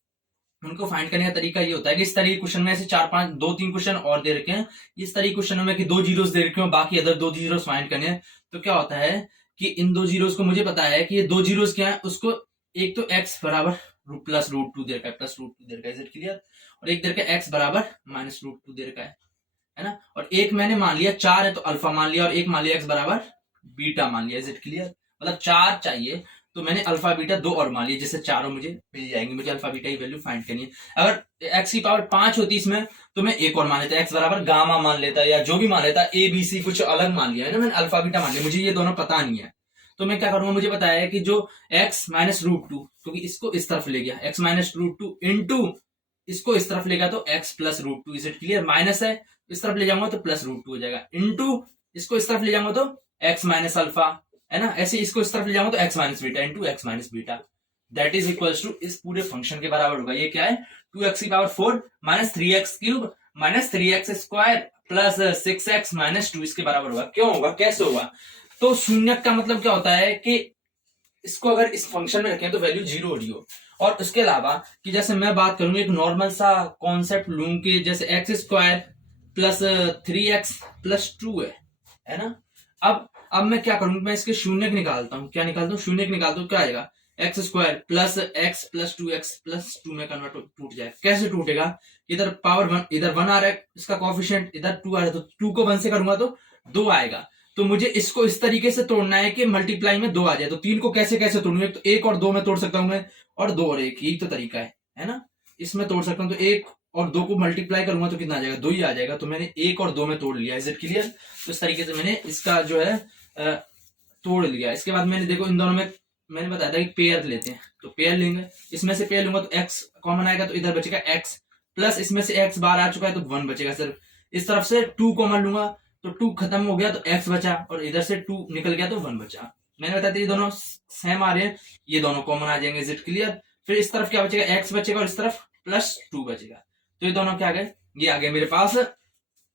उनको फाइंड करने का तरीका ये होता है कि इस तरीके क्वेश्चन में ऐसे 4-5 2-3 क्वेश्चन और दे रखे हैं, इस तरीके क्वेश्चन में कि 2 जीरोस दे रखे हो, बाकी अदर 2 जीरोस फाइंड करने हैं। तो क्या होता है कि इन 2 जीरोस को मुझे पता है कि ये 2 जीरोस क्या है, उसको एक तो x बराबर प्लस √2 दे रखा है, प्लस √2 दे रखा है, इज इट क्लियर? और एक दे रखा है x बराबर माइनस √2 दे रखा है ना? और एक मैंने मान लिया 4 है तो अल्फा मान लिया, और एक मान लिया x बराबर बीटा मान लिया। Is it clear? मतलब 4 चाहिए, तो मैंने अल्फा बीटा 2 और मान लिया, जिससे चारों मुझे मिल जाएंगे। मुझे अल्फा बीटा की वैल्यू फाइंड करनी है। अगर x की पावर 5 होती इसमें, तो मैं एक और मान लेता, x बराबर गामा मान लेता, या जो भी मान लेता, a b c कुछ अलग मान लिया है ना, मैंने अल्फा बीटा मान लिया। मुझे ये दोनों पता नहीं है, तो मैं क्या करूंगा, मुझे पता है कि जो x माइनस √2, क्योंकि इसको इस तरफ ले गया, x माइनस √2 इंटू इसको इस तरफ लेगा तो x plus √2। Is it clear? Minus है, इस तरफ ले जाऊंगा तो प्लस √2 हो जाएगा, इंटू इसको इस तरफ ले जाऊंगा तो x माइनस अल्फा, है ना? ऐसे इसको इस तरफ ले जाऊंगा तो x minus beta into x minus beta. That is equals to इस पूरे फंक्शन के बराबर होगा। ये क्या है, 2x की power 4 minus 3x cube minus 3x square plus 6x minus 2 इसके बराबर होगा। क्यों होगा, कैसे होगा? तो शून्यक का मतलब क्या होता है कि इसको अगर इस फंक्शन में रखें तो वैल्यू 0 हो रही हो। और उसके अलावा कि जैसे मैं बात करूंगी एक नॉर्मल सा कॉन्सेप्ट लूं कि जैसे x square plus 3x plus 2 है ना। अब मैं क्या करूंगा, मैं इसके शून्य निकालता हूँ। क्या निकालता हूँ, शून्य निकालता हूँ। क्या आएगा, x square plus x plus 2x plus 2 में कन्वर्ट टूट जाए। कैसे टूटेगा, इधर पावर 1, इधर 1 आ रहा है इसका कोएफिशिएंट, इधर 2 आ रहा है, तो 2 को 1 से करूंगा तो 2 आएगा। तो मुझे इसको इस तरीके से तोड़ना है कि मल्टीप्लाई में 2 आ जाए। तो 3 को कैसे कैसे तोड़ूंगा, तो 1 और 2 में तोड़ सकता हूं मैं, और 2 और 1, यही तो तरीका है ना। इसमें तोड़ सकता हूं, तो 1 और 2 को मल्टीप्लाई करूंगा तो कितना आ जाएगा, 2 ही आ जाएगा। तो मैंने 1 और 2 में तोड़ लिया। Is it clear? तो इस तरीके से मैंने इसका जो है तोड़ लिया। इसके बाद मैंने देखो इन दोनों में मैंने बताया था कि पेयर लेते हैं, तो पेयर लेंगे। इसमें से पेयर लूंगा तो x कॉमन आएगा, तो इधर बचेगा x प्लस इसमें से x बार आ चुका है तो 1 बचेगा सिर्फ। इस तरफ से 2 कॉमन लूंगा तो 2 खत्म हो गया तो x बचा, और इधर से 2 निकल गया तो 1 बचा। मैंने बताया था ये दोनों सेम आ रहे हैं, ये दोनों कॉमन आ जाएंगे। Is it clear? फिर इस तरफ क्या बचेगा, x बचेगा, और इस तरफ प्लस 2 बचेगा। तो ये दोनों क्या आ गए, ये आ गए मेरे पास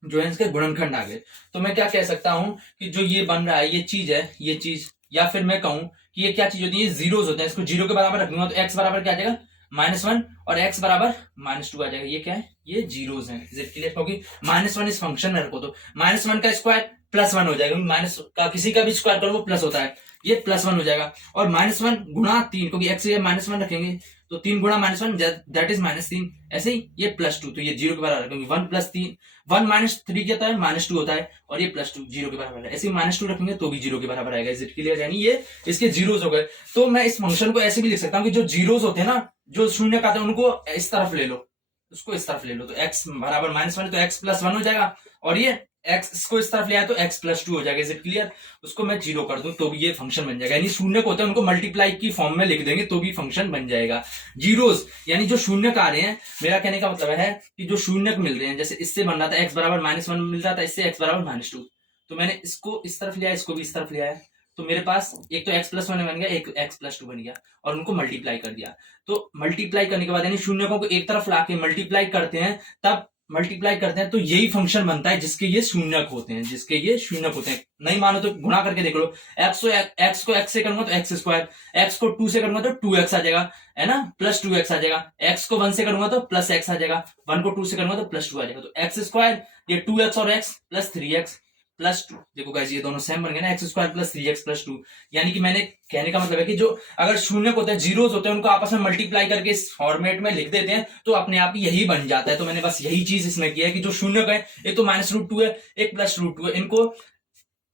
जो है इसके गुणनखंड आ गए। तो मैं क्या कह सकता हूं कि जो ये बन रहा है ये चीज है, ये चीज, या फिर मैं कहूं कि ये क्या चीज होती है, ये जीरोस होते हैं। इसको 0 के बराबर रखूंगा तो x बराबर क्या आ जाएगा, -1, और x बराबर -2 आ जाएगा। ये क्या है, ये जीरोस हैं। Is it clear? क्योंकि -1 इस फंक्शन में रखो तो -1 का स्क्वायर +1 हो जाएगा, माइनस का किसी का भी स्क्वायर करो वो प्लस होता है, ये +1 हो जाएगा। और -1 गुणा 3, क्योंकि x से -1 रखेंगे तो 3 गुणा -1 दैट इज -3। ऐसे ही ये +2, तो ये 0 के बराबर, क्योंकि 1 + 3 1 - 3 क्या होता है, -2 होता है, और ये +2 0 के बराबर है। ऐसे ही -2 रखेंगे तो भी 0 के बराबर आएगा। Is it clear? यानी ये इसके जीरोस हो गए। तो मैं इस फंक्शन को ऐसे भी लिख सकता हूँ कि जो जीरोस होते हैं ना, जो शून्य आते हैं, उनको इस तरफ ले लो, उसको इस तरफ ले लो, तो x बराबर -1 तो x +1 हो जाएगा, और ये x इसको इस तरफ ले आया तो x +2 हो जाएगा। Is it clear? उसको मैं 0 कर दूं तो भी ये फंक्शन बन जाएगा। यानी शून्य होते हैं उनको मल्टीप्लाई की फॉर्म में लिख देंगे तो भी फंक्शन बन जाएगा। जीरोस यानी जो शून्य आ रहे हैं, मेरा कहने का मतलब है कि जो शून्य मिल रहे हैं, जैसे इससे बन रहा था x बराबर -1 मिल रहा था, इससे x बराबर -2, तो मैंने इसको इस तरफ लिया, इसको भी इस तरफ लिया है, तो मेरे पास एक तो x +1 बन गया, एक x +2 बन गया, और उनको मल्टीप्लाई कर दिया। तो मल्टीप्लाई करने के बाद यानी शून्यकों को एक तरफ लाके मल्टीप्लाई करते हैं, तब मल्टीप्लाई करते हैं तो यही फंक्शन बनता है जिसके ये शून्यक होते हैं, जिसके ये शून्यक होते हैं। नहीं मानो तो गुणा करके देख लो, x को x से करूंगा तो x स्क्वायर, x को 2 से करूंगा तो 2x आ जाएगा, है ना, +2x आ जाएगा। x को 1 से करूंगा तो +x आ जाएगा, 1 को 2 से करूंगा तो +2 आ जाएगा। तो x स्क्वायर, ये 2x और x प्लस 3x प्लस 2, देखो गाइस ये दोनों सेम बन गए ना, x square plus 3x plus 2। यानी कि मैंने कहने का मतलब है कि जो अगर शून्य होते हैं, जीरोस होते हैं, उनको आपस में मल्टीप्लाई करके इस फॉर्मेट में लिख देते हैं तो अपने आप ही यही बन जाता है। तो मैंने बस यही चीज इसमें किया है कि जो शून्य है, एक तो -√2 है, एक +√2 है, इनको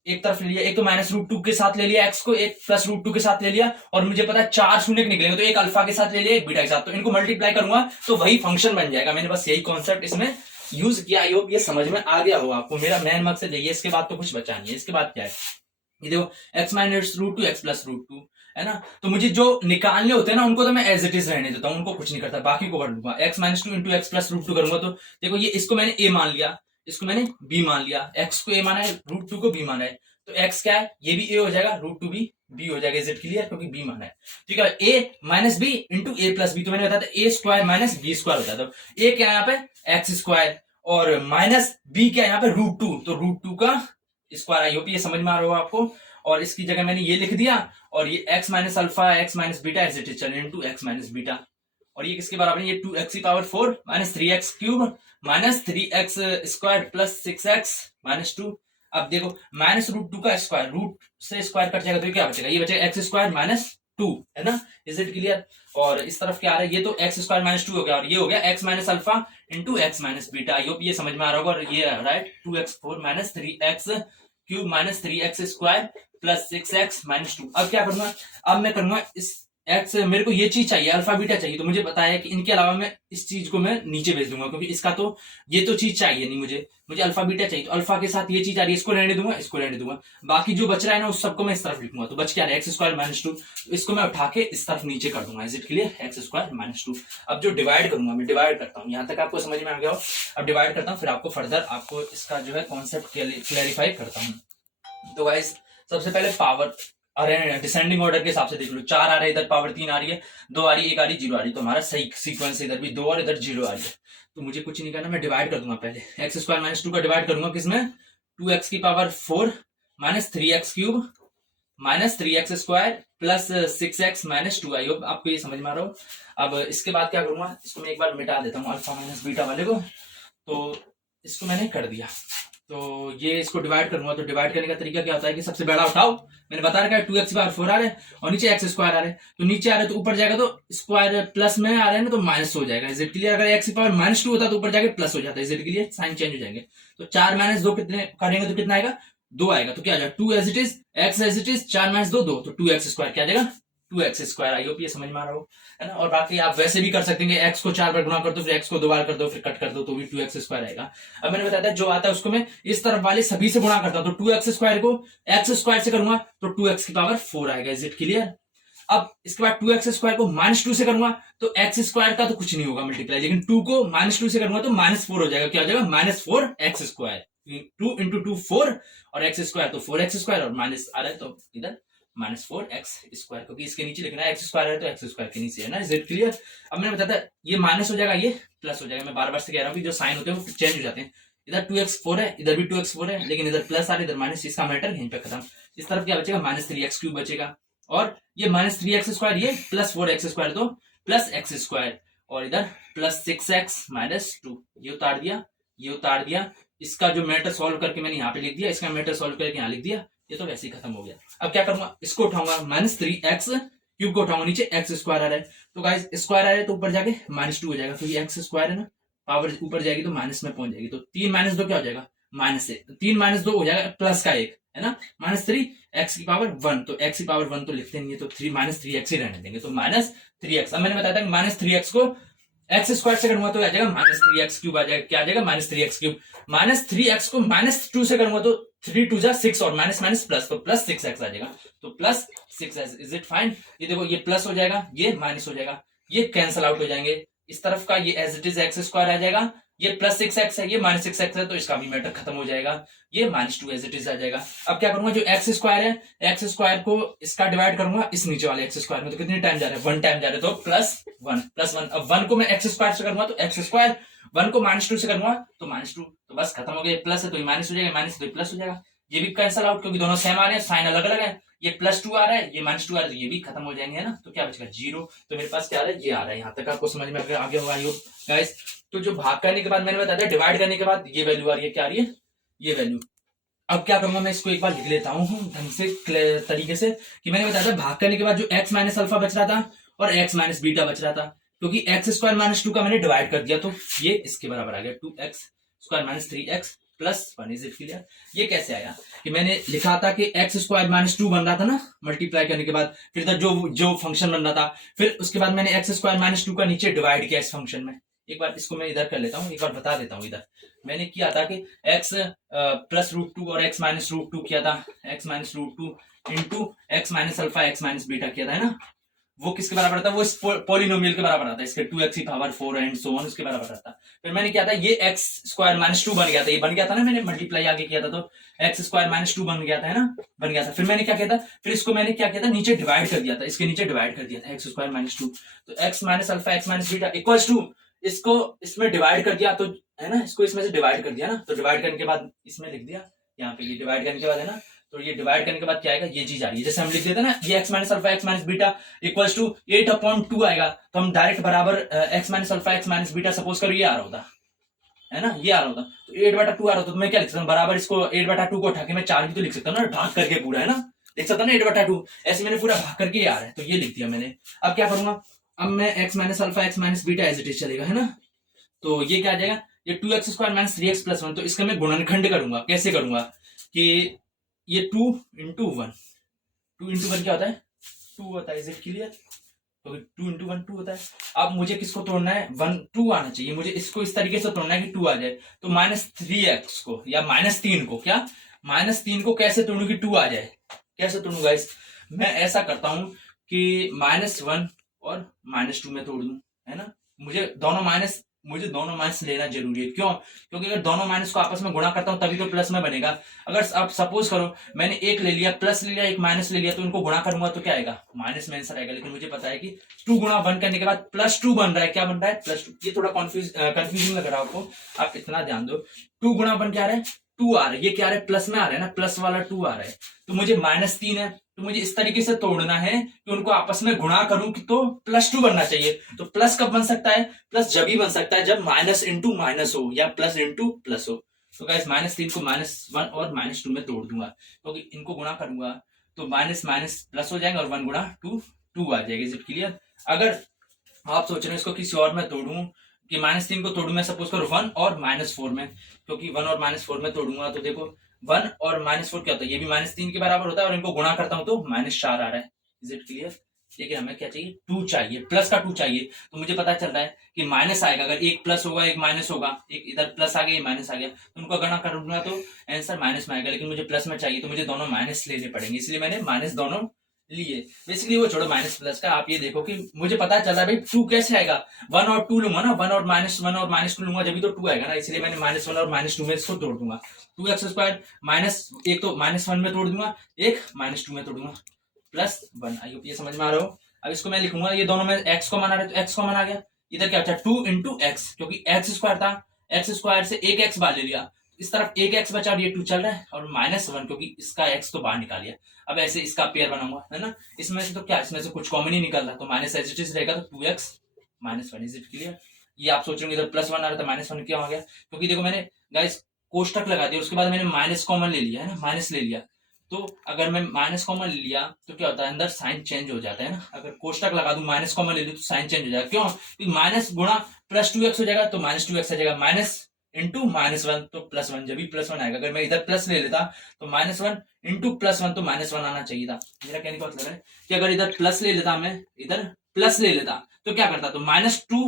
एक तरफ ले लिया, एक तो -√2 के साथ ले लिया x को, एक +√2 के साथ ले लिया, और मुझे पता है 4 शून्य निकलेंगे, तो एक अल्फा के साथ ले लिया, एक बीटा के साथ, तो इनको मल्टीप्लाई करूंगा तो वही फंक्शन बन जाएगा। मैंने बस यही कॉन्सेप्ट इसमें यूज किया। आई होप ये समझ में आ गया हो आपको। मेरा मेन मकसद यही है, इसके बाद तो कुछ बचा नहीं है। इसके बाद क्या है, ये देखो x -√2 x +√2 है ना। तो मुझे जो निकालने होते हैं ना, उनको तो मैं एज इट इज रहने देता हूं, उनको कुछ नहीं करता, बाकी को कर लूंगा। x -2 इंटू x +√2 करूंगा तो देखो ये, इसको मैंने a मान लिया, इसको मैंने b मान लिया, x को a माना है, √2 को b माना है, तो x क्या है, ये भी a हो जाएगा, √2 भी b हो जाएगा। Is it clear? क्योंकि b माना है। ठीक है, a - b into a + b, तो मैंने बताया था a स्क्वायर - b स्क्वायर होता है। तो a क्या है यहाँ पे, x स्क्वायर, और -b क्या है यहाँ पे, √2, तो √2 का स्क्वायर। आई होप ये समझ में आ रहा होगा आपको। और इसकी जगह मैंने ये लिख दिया, और ये x - alpha x - beta as it is चल इनटू x - बीटा, और ये किसके बराबर है, ये 2x की power 4 -3x cube -3x square plus 6x -2। अब देखो -√2 का स्क्वायर, रूट से स्क्वायर कट जाएगा तो ये क्या बचेगा, ये बचेगा x स्क्वायर -2, है ना। Is it clear? और इस तरफ क्या आ रहा है, ये तो x स्क्वायर -2 हो गया, और ये हो गया x - alpha into x - beta. I hope ये समझ में आ रहा होगा। और ये right 2x4 -3x cube -3x square plus 6x -2। अब क्या करूंगा, अब मैं करूंगा इस x, मेरे को ये चीज चाहिए, अल्फा बीटा चाहिए, तो मुझे बताया कि इनके अलावा मैं इस चीज को मैं नीचे भेज दूंगा, क्योंकि इसका तो ये तो चीज चाहिए नहीं मुझे अल्फा बीटा चाहिए, तो अल्फा के साथ ये चीज आ रही है, इसको रहने दूंगा, इसको रहने दूंगा, बाकी जो बच रहा है ना उस सबको मैं इस तरफ लिखूंगा। तो बच क्या रहा है, x स्क्वायर -2, तो इसको मैं उठा के इस तरफ नीचे कर दूंगा। Is it clear? x square -2। अब जो डिवाइड करूंगा, मैं डिवाइड करता हूँ, यहां तक आपको समझ में आ गया हो। अब डिवाइड करता हूँ, फिर आपको फर्दर आपको इसका जो है कॉन्सेप्ट क्लैरिफाई करता हूँ। तो गाइस सबसे पहले पावर, आ रहे हैं डिसेंडिंग ऑर्डर के हिसाब से देख लो, 4 आ रहे हैं, इधर पावर 3 आ रही है, 2 आ रही है, 1 आ रही है, 0 आ रही है, तो हमारा सही सीक्वेंस इधर भी 2 और इधर 0 आ रही है। तो मुझे कुछ नहीं करना, मैं डिवाइड कर दूंगा पहले, एक्स स्क्वायर माइनस 2 का डिवाइड करूंगा किसमें, 2x की power 4 minus 3x cube minus 3x square plus 6x minus 2। I hope आपको ये समझ में आ रहा हो। अब इसके बाद क्या करूंगा, इसको मैं एक बार मिटा देता हूँ अल्फा माइनस बीटा वाले को। तो इसको मैंने कर दिया, तो ये इसको डिवाइड करूंगा, तो डिवाइड करने का तरीका क्या होता है कि सबसे बड़ा उठाओ, मैंने बता रखा है 2x पावर 4 आ रहे हैं और नीचे x स्क्वायर आ रहे हैं, तो नीचे आ रहे हैं तो ऊपर जाएगा तो स्क्वायर प्लस में आ रहे हैं ना, तो माइनस हो जाएगा। Is it clear? अगर x की पावर माइनस 2 होता तो ऊपर जाके प्लस हो जाता है। Is it clear? Sign change हो जाएंगे। तो 4 माइनस 2 कितने करेंगे तो कितना आएगा, 2 आएगा। तो क्या आ जाएगा, 2 as it is, x as it is, 4 minus 2 2, तो 2x स्क्वायर क्या आ जाएगा, 2x स्क्वायर। आई होप ये समझ में आ रहा हो, है ना। और बाकी आप वैसे भी कर सकते हैं कि x को 4 बार गुणा कर दो, फिर x को 2 बार कर दो, फिर कट कर दो, तो भी 2x स्क्वायर आएगा। अब मैंने बताया था जो आता है उसको मैं इस तरफ वाले सभी से गुणा करता हूं, तो 2x स्क्वायर को x स्क्वायर से करूंगा तो 2x की पावर 4 आएगा। Is it clear? अब इसके बाद 2x स्क्वायर को माइनस 2 से करूंगा तो x स्क्वायर का तो कुछ नहीं होगा मल्टीप्लाई, लेकिन 2 को माइनस 2 से करूंगा तो माइनस 4 हो जाएगा। क्या हो जाएगा, माइनस 4 एक्स स्क्वायर, 2 इंटू 2 4 और एक्स स्क्वायर तो 4 एक्स स्क्वायर, और माइनस आ रहा है तो इधर माइनस 4 एक्स स्क्वायर, क्योंकि इसके नीचे लिखना है एक्स स्क्वायर है तो एक्स स्क्वायर के नीचे है ना। Is it clear? अब मैंने बताया था ये माइनस हो जाएगा, ये प्लस हो जाएगा। मैं बार बार से कह रहा हूँ कि जो साइन होते हैं वो चेंज हो जाते हैं। इधर 2x 4 है, इधर भी 2x 4 है, लेकिन इधर प्लस आ रहा है, इधर माइनस, इसका मैटर यहीं पे खत्म। इस तरफ क्या बचेगा, माइनस 3x क्यूब बचेगा, और ये माइनस 3x स्क्वायर, ये प्लस 4x स्क्वायर, तो प्लस एक्स स्क्वायर, और इधर प्लस 6x माइनस 2, ये उतार दिया, ये उतार दिया। इसका जो मैटर सॉल्व करके मैंने यहाँ पे लिख दिया, इसका मैटर सॉल्व करके यहाँ लिख दिया, ये तो वैसे ही खत्म हो गया। अब क्या करूंगा, इसको उठाऊंगा, माइनस 3x क्यूब को उठाऊंगा, नीचे एक्स स्क्वायर आ रहा है, तो गाइस स्क्वायर आ रहा है तो ऊपर जाके माइनस 2 हो जाएगा, क्योंकि एक्स स्क्वायर है ना, पावर ऊपर जाएगी तो माइनस में पहुंच जाएगी। तो 3 माइनस 2 क्या हो जाएगा, माइनस 1, 3 माइनस 2 हो जाएगा प्लस का 1, है ना, माइनस 3 एक्स की पावर 1, तो एक्स की पावर 1 तो लिखते नहीं है, तो 3 माइनस 3x ही रहने देंगे, तो माइनस 3x। अब मैंने बताया था कि माइनस 3x को एक्स स्क्वायर से करूंगा तो आ जाएगा माइनस 3x क्यूब आ जाएगा। क्या आ जाएगा, minus 3x cube. Minus 3x को माइनस 2 से करूंगा तो 3 2 जा 6 और माइनस माइनस प्लस, तो प्लस 6x आ जाएगा, तो plus 6x। Is it fine? ये देखो ये प्लस हो जाएगा, ये माइनस हो जाएगा, ये कैंसिल आउट हो जाएंगे। इस तरफ का ये as it is x square आ जाएगा, ये प्लस 6x है, ये माइनस 6x है, तो इसका भी मैटर खत्म हो जाएगा, ये माइनस 2 एज इट इज आ जाएगा। अब क्या करूंगा, जो एक्स स्क्वायर है, एक्स स्क्वायर को इसका डिवाइड करूंगा इस नीचे वाले एक्स स्क्वायर में, तो कितने टाइम जा रहे हैं, 1 टाइम जा रहे हैं, तो प्लस 1। अब 1 को मैं एक्स स्क्वायर से करूंगा तो एक्स स्क्वायर, 1 को माइनस 2 से करूंगा तो माइनस 2, तो बस खत्म हो गया। प्लस है तो ये माइनस हो जाएगा, माइनस तो ये प्लस हो जाएगा, ये भी कैंसिल आउट, क्योंकि दोनों सेम आ रहे हैं, साइन अलग अलग है, ये प्लस 2 आ रहा है, ये माइनस 2 आ रहा है, तो ये भी खत्म हो जाएंगे, है ना। तो क्या बचेगा, 0। तो मेरे पास क्या आ रहा है, ये आ रहा है। यहाँ तक आपको समझ में आ गया होगा आई होप गाइस। तो जो भाग करने के बाद मैंने बताया था, डिवाइड करने के बाद ये वैल्यू आ रही है, क्या आ रही है, ये वैल्यू। अब क्या करूंगा, मैं इसको एक बार लिख लेता हूँ ढंग से तरीके से, कि मैंने बताया था भाग करने के बाद जो x माइनस अल्फा बच रहा था और x माइनस बीटा बच रहा था, क्योंकि एक्स स्क्वायर माइनस 2 का मैंने डिवाइड कर दिया, तो ये इसके बराबर आ गया, 2x square minus 3x plus 1। Is it clear? ये कैसे आया, कि मैंने लिखा था कि एक्स स्क्वायर माइनस 2 बन रहा था ना मल्टीप्लाई करने के बाद, फिर इधर जो फंक्शन बन रहा था, फिर उसके बाद मैंने एक्स स्क्वायर माइनस 2 का नीचे डिवाइड किया इस फंक्शन में। एक बार इसको मैं इधर कर लेता हूँ, एक बार बता देता हूँ। इधर मैंने किया था कि x प्लस रूट 2 और x माइनस रूट 2 किया था, x minus root 2 into x minus alpha x minus beta किया था, है ना। वो किसके बराबर था, वो इस पॉलिनोमियल के बराबर आता है, इसके 2x की पावर 4 एंड सो ऑन उसके बराबर आता। फिर मैंने किया था, ये x स्क्वायर माइनस 2 बन गया था, ये बन गया था ना, मैंने मल्टीप्लाई आगे किया था, तो x स्क्वायर माइनस 2 बन गया था, है ना, बन गया था। फिर मैंने क्या किया था, फिर इसको मैंने क्या किया था, नीचे डिवाइड कर दिया था, इसके नीचे डिवाइड कर दिया था x स्क्वायर माइनस 2, तो x minus alpha x minus beta equals to, इसको इसमें डिवाइड कर दिया, तो है ना, इसको इसमें से डिवाइड कर दिया ना, तो डिवाइड करने के बाद इसमें लिख दिया, यहाँ पे ये डिवाइड करने के बाद, है ना, तो ये डिवाइड करने के बाद क्या आएगा, ये चीज आ रही है, जैसे हम लिख देते हैं ना, ये x minus alpha x minus beta equals to 8/2 आएगा, तो हम डायरेक्ट बराबर x minus alpha x minus beta suppose करो ये आ रहा होता, है ना, ये आ रहा होता, तो 8/2 आ रहा होता, तो मैं क्या लिख सकता हूँ, बराबर इसको 8/2 को उठा के मैं 4 भी तो लिख सकता हूँ ना, भाग करके पूरा, है ना, लिख सकता हूँ ना 8/2, ऐसे मैंने पूरा भाग करके ये आ रहा है, तो ये लिख दिया मैंने। अब क्या करूंगा, अब मैं x minus alpha x minus beta as it is चलेगा, है ना, तो ये क्या आ जाएगा, ये 2x square minus 3x plus 1, तो इसका मैं गुणनखंड करूंगा। कैसे करूंगा, कि ये 2 इंटू 1, 2 इंटू 1 क्या होता है, 2 होता है। Is it clear? तो 2 इंटू 1 2 होता है। अब मुझे किसको तोड़ना है, 1 2 आना चाहिए, मुझे इसको इस तरीके से तोड़ना है कि 2 आ जाए, तो माइनस 3x को या माइनस 3 को, क्या माइनस 3 को कैसे तोड़ू कि 2 आ जाए, कैसे तोड़ू गाइस, मैं ऐसा करता हूं कि -1 और -2 में तोड़ दूं, है ना, मुझे दोनों माइनस मुझे दोनों माइनस लेना जरूरी है। क्यों? क्योंकि अगर दोनों माइनस को आपस में गुणा करता हूं तभी तो प्लस में बनेगा। अगर आप सपोज करो मैंने एक ले लिया, प्लस ले लिया, एक माइनस ले लिया, तो इनको गुणा करूंगा तो क्या आएगा? माइनस में आंसर आएगा। लेकिन मुझे पता है कि 2 गुणा 1 करने के बाद +2 बन रहा है। क्या बन रहा है? +2। ये थोड़ा कंफ्यूजिंग लग रहा है आपको, आप इतना ध्यान दो। 2 गुणा 1 क्या आ रहा है? 2 आ रहा है। ये क्या आ रहा है? प्लस में आ रहा है ना, प्लस वाला 2 आ रहा है। तो मुझे -3 है, तो मुझे इस तरीके से तोड़ना है कि उनको आपस में गुणा करूं कि तो +2 बनना चाहिए। तो प्लस कब बन सकता है? प्लस जब ही बन सकता है जब माइनस इंटू माइनस हो या प्लस इंटू प्लस हो। तो गाइस -3 को -1 और -2 में तोड़ दूंगा, क्योंकि तो इनको गुणा करूंगा तो माइनस माइनस प्लस हो जाएगा और 1 गुणा 2 2 आ जाएगा। Is it clear? अगर आप सोच रहे हो इसको किसी और में तोड़ूं कि -3 को तोड़ू मैं सपोज करो 1 और -4 में, क्योंकि 1 और -4 में तोड़ूंगा तो देखो 1 और -4 क्या होता है? ये भी -3 के बराबर होता है और इनको गुणा करता हूं तो -4 आ रहा है। Is it clear? लेकिन हमें क्या चाहिए? 2 चाहिए, प्लस का 2 चाहिए। तो मुझे पता चल रहा है कि माइनस आएगा, अगर एक प्लस होगा एक माइनस होगा, एक इधर प्लस आ गया एक माइनस आ गया, तो उनको गणना करूंगा तो आंसर माइनस में आएगा। लेकिन मुझे प्लस में चाहिए तो मुझे दोनों माइनस लेने पड़ेंगे, इसलिए मैंने माइनस दोनों लिए। बेसिकली वो छोड़ो माइनस प्लस का, आप ये देखो कि मुझे पता चल रहा है भाई 2 कैसे आएगा? 1 और 2 लूंगा ना, 1 और -2 लूंगा जब भी तो 2 आएगा ना, इसलिए मैंने -1 और -2 में इसको तोड़ दूंगा। 2x² माइनस एक तो -1 में तोड़ दूंगा, एक -2 में तोड़ूंगा, +1। आई होप ये समझ में आ रहा हो। अब इसको मैं लिखूंगा, ये दोनों में x कॉमन आ रहा है तो x कॉमन आ गया। इधर क्या बचा? 2 इंटू एक्स, क्योंकि x² था, x² से एक x बाहर ले लिया, इस तरफ एक x बचा और ये 2 चल रहा है, और -1 क्योंकि इसका x तो बाहर निकाल लिया। अब ऐसे इसका पेयर बनाऊंगा, है ना? इसमें से तो क्या, इसमें से कुछ कॉमन ही निकल रहा, तो माइनस एज इट इज रहेगा, तो 2x -1। Is it clear? ये आप सोच रहे हो इधर +1 आ रहा था, -1 क्यों आ गया? क्योंकि देखो मैंने गाइस कोष्टक लगा दिया, उसके बाद मैंने माइनस कॉमन ले लिया, है ना, माइनस ले लिया। तो अगर मैं माइनस कॉमन ले लिया तो क्या होता है? अंदर साइन चेंज हो जाता है ना। अगर कोष्टक लगा दूं माइनस कॉमन ले लूं तो साइन चेंज हो जाएगा। क्यों? क्योंकि माइनस गुणा +2x हो जाएगा, तो -2x आ जाएगा, माइनस इंटू -1 तो +1, जब भी +1 आएगा। अगर मैं इधर प्लस ले लेता तो -1 इंटू +1 तो -1 आना चाहिए था। मेरा कहने का मतलब है कि अगर इधर प्लस ले लेता, मैं इधर प्लस ले लेता तो क्या करता? तो -2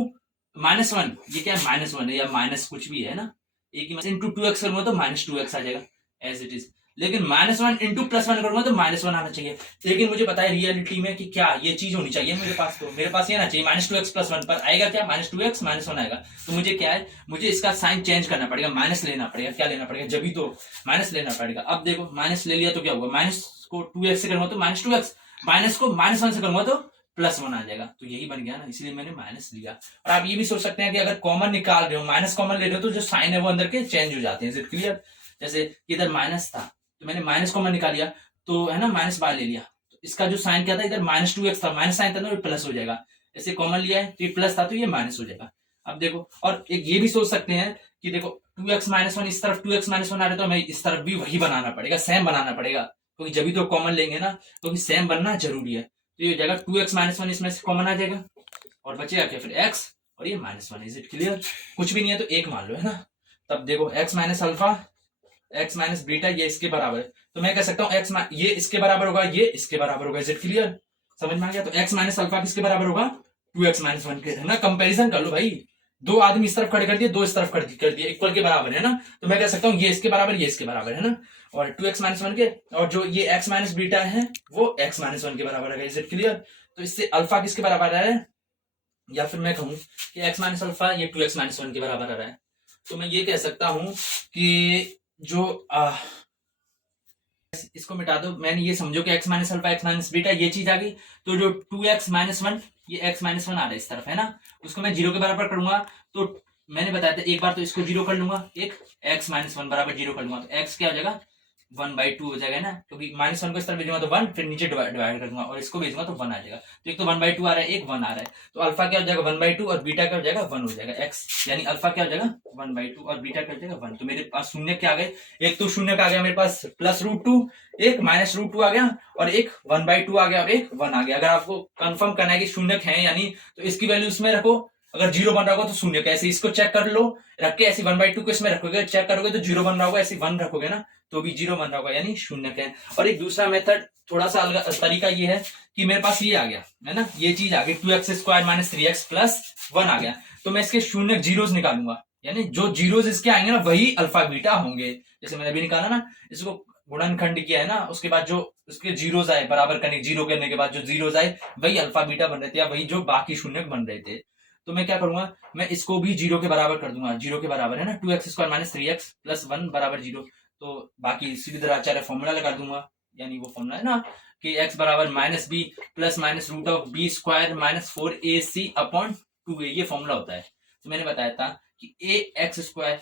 -1, ये क्या है? -1 है या माइनस कुछ भी है ना, एक ही इंटू 2x करूंगा तो -2x आ जाएगा एज इट इज। लेकिन -1 इंटू +1 करूंगा तो -1 आना चाहिए। लेकिन मुझे पता है रियलिटी में कि क्या ये चीज होनी चाहिए मेरे पास, तो मेरे पास ये ना चाहिए -2x +1 पर आएगा क्या? -2x -1 आएगा। तो मुझे क्या है? मुझे इसका साइन चेंज करना पड़ेगा, माइनस लेना पड़ेगा। क्या लेना पड़ेगा? जब भी तो माइनस लेना पड़ेगा। अब देखो माइनस ले लिया तो क्या होगा? माइनस को 2x से करूंगा तो -2x, माइनस को -1 से करूंगा तो +1 आ जाएगा। तो यही बन गया ना, इसलिए मैंने माइनस लिया। और आप ये भी सोच सकते हैं कि अगर कॉमन निकाल रहे हो, माइनस कॉमन ले रहे हो, तो जो साइन है वो अंदर के चेंज हो जाते हैं। Is it clear? जैसे इधर माइनस था तो मैंने माइनस कॉमन निकाल लिया, तो है ना, माइनस बाहर ले लिया, तो इसका जो साइन क्या था? इधर -2x था, माइनस साइन था तो प्लस हो जाएगा। ऐसे कॉमन लिया है तो ये प्लस था तो ये माइनस हो जाएगा। अब देखो, और एक ये भी सोच सकते हैं कि देखो 2x -1, इस तरफ 2x -1 आ रहा है तो हमें इस तरफ भी वही बनाना पड़ेगा, सेम बनाना पड़ेगा, क्योंकि जब भी तो कॉमन लेंगे ना, क्योंकि सेम बनना जरूरी है। तो ये जगह 2x -1 इसमें से कॉमन आ जाएगा और बचेगा क्या फिर? x और ये -1। Is it clear? कुछ भी नहीं है तो एक मान लो, है ना। तब देखो x minus alpha x minus beta ये इसके बराबर है, तो मैं कह सकता हूँ x ये इसके बराबर होगा, ये इसके बराबर होगा। Is it clear? समझ में आ गया? तो x माइनस अल्फा किसके बराबर होगा? 2x -1 के, है ना। कंपैरिजन कर लो भाई, दो आदमी इस तरफ खड़े कर दिए, दो इस तरफ कर दिए, इक्वल के बराबर है ना। तो मैं कह सकता हूँ ये इसके बराबर, ये इसके बराबर, है ना। और 2x -1 के, और जो ये x माइनस बीटा है वो x -1 के बराबर है। Is it clear? तो इससे अल्फा किसके बराबर है, या फिर मैं कहूं कि x माइनस अल्फा ये 2x -1 के बराबर आ रहा है। तो मैं ये कह सकता हूं कि जो इसको मिटा दो, मैंने ये समझो कि x minus alpha x minus beta ये चीज आ गई। तो जो 2x -1 ये x -1 आ रहा है इस तरफ, है ना, उसको मैं 0 के बराबर करूंगा। तो मैंने बताया था एक बार, तो इसको 0 कर लूंगा, एक x -1 बराबर 0 कर लूंगा, तो x क्या हो जाएगा? 1/2 हो जाएगा ना, क्योंकि -1 को इस तरफ भेजूंगा तो 1, फिर नीचे डिवाइड कर दूंगा और इसको भेजूंगा तो 1 आ जाएगा। तो एक तो 1/2 आ रहा है, एक 1 आ रहा है, तो अल्फा क्या हो जाएगा? 1/2 और बीटा क्या हो जाएगा? 1 हो जाएगा। x यानी अल्फा क्या हो जाएगा? 1/2 और बीटा क्या हो जाएगा? 1। तो मेरे पास शून्य क्या आ गए? एक तो शून्य का आ गया मेरे पास +√2, एक -√2 आ गया, और एक 1/2 आ गया और एक 1 आ गया। अगर आपको कंफर्म करना है कि शून्य है यानी, तो इसकी वैल्यू इसमें रखो, अगर 0 बन रहा होगा तो शून्य का ऐसे इसको चेक कर लो, रख के ऐसे 1/2 को इसमें रखोगे, चेक करोगे तो 0 बन रहा होगा, ऐसे 1 रखोगे ना तो भी 0 बन रहा होगा, यानी शून्य का है। और एक दूसरा मेथड थोड़ा सा अलग तरीका ये है कि मेरे पास ये आ गया, है ना, ये चीज आ गई 2x² - 3x + 1 आ गया, तो मैं इसके शून्य जीरोस निकालूंगा, यानी जो जीरोस इसके आएंगे ना वही अल्फा बीटा होंगे। जैसे मैंने अभी निकाला ना, इसको गुणनखंड किया है ना, उसके बाद जो उसके जीरोस आए बराबर करने, जीरो करने के बाद जो जीरोस आए वही अल्फा बीटा बन रहे थे, या वही जो बाकी शून्य बन रहे थे। तो मैं क्या करूंगा, मैं इसको भी 0 के बराबर कर दूंगा, 0 के बराबर है ना, 2x² माइनस 3x प्लस 1 बराबर 0। तो बाकी सीधे फॉर्मूला लगा दूंगा, यानी वो फॉर्मूला है ना कि x बराबर minus b plus minus root of b square minus 4ac upon 2a, ये फॉर्मूला होता है। तो मैंने बताया था कि ax²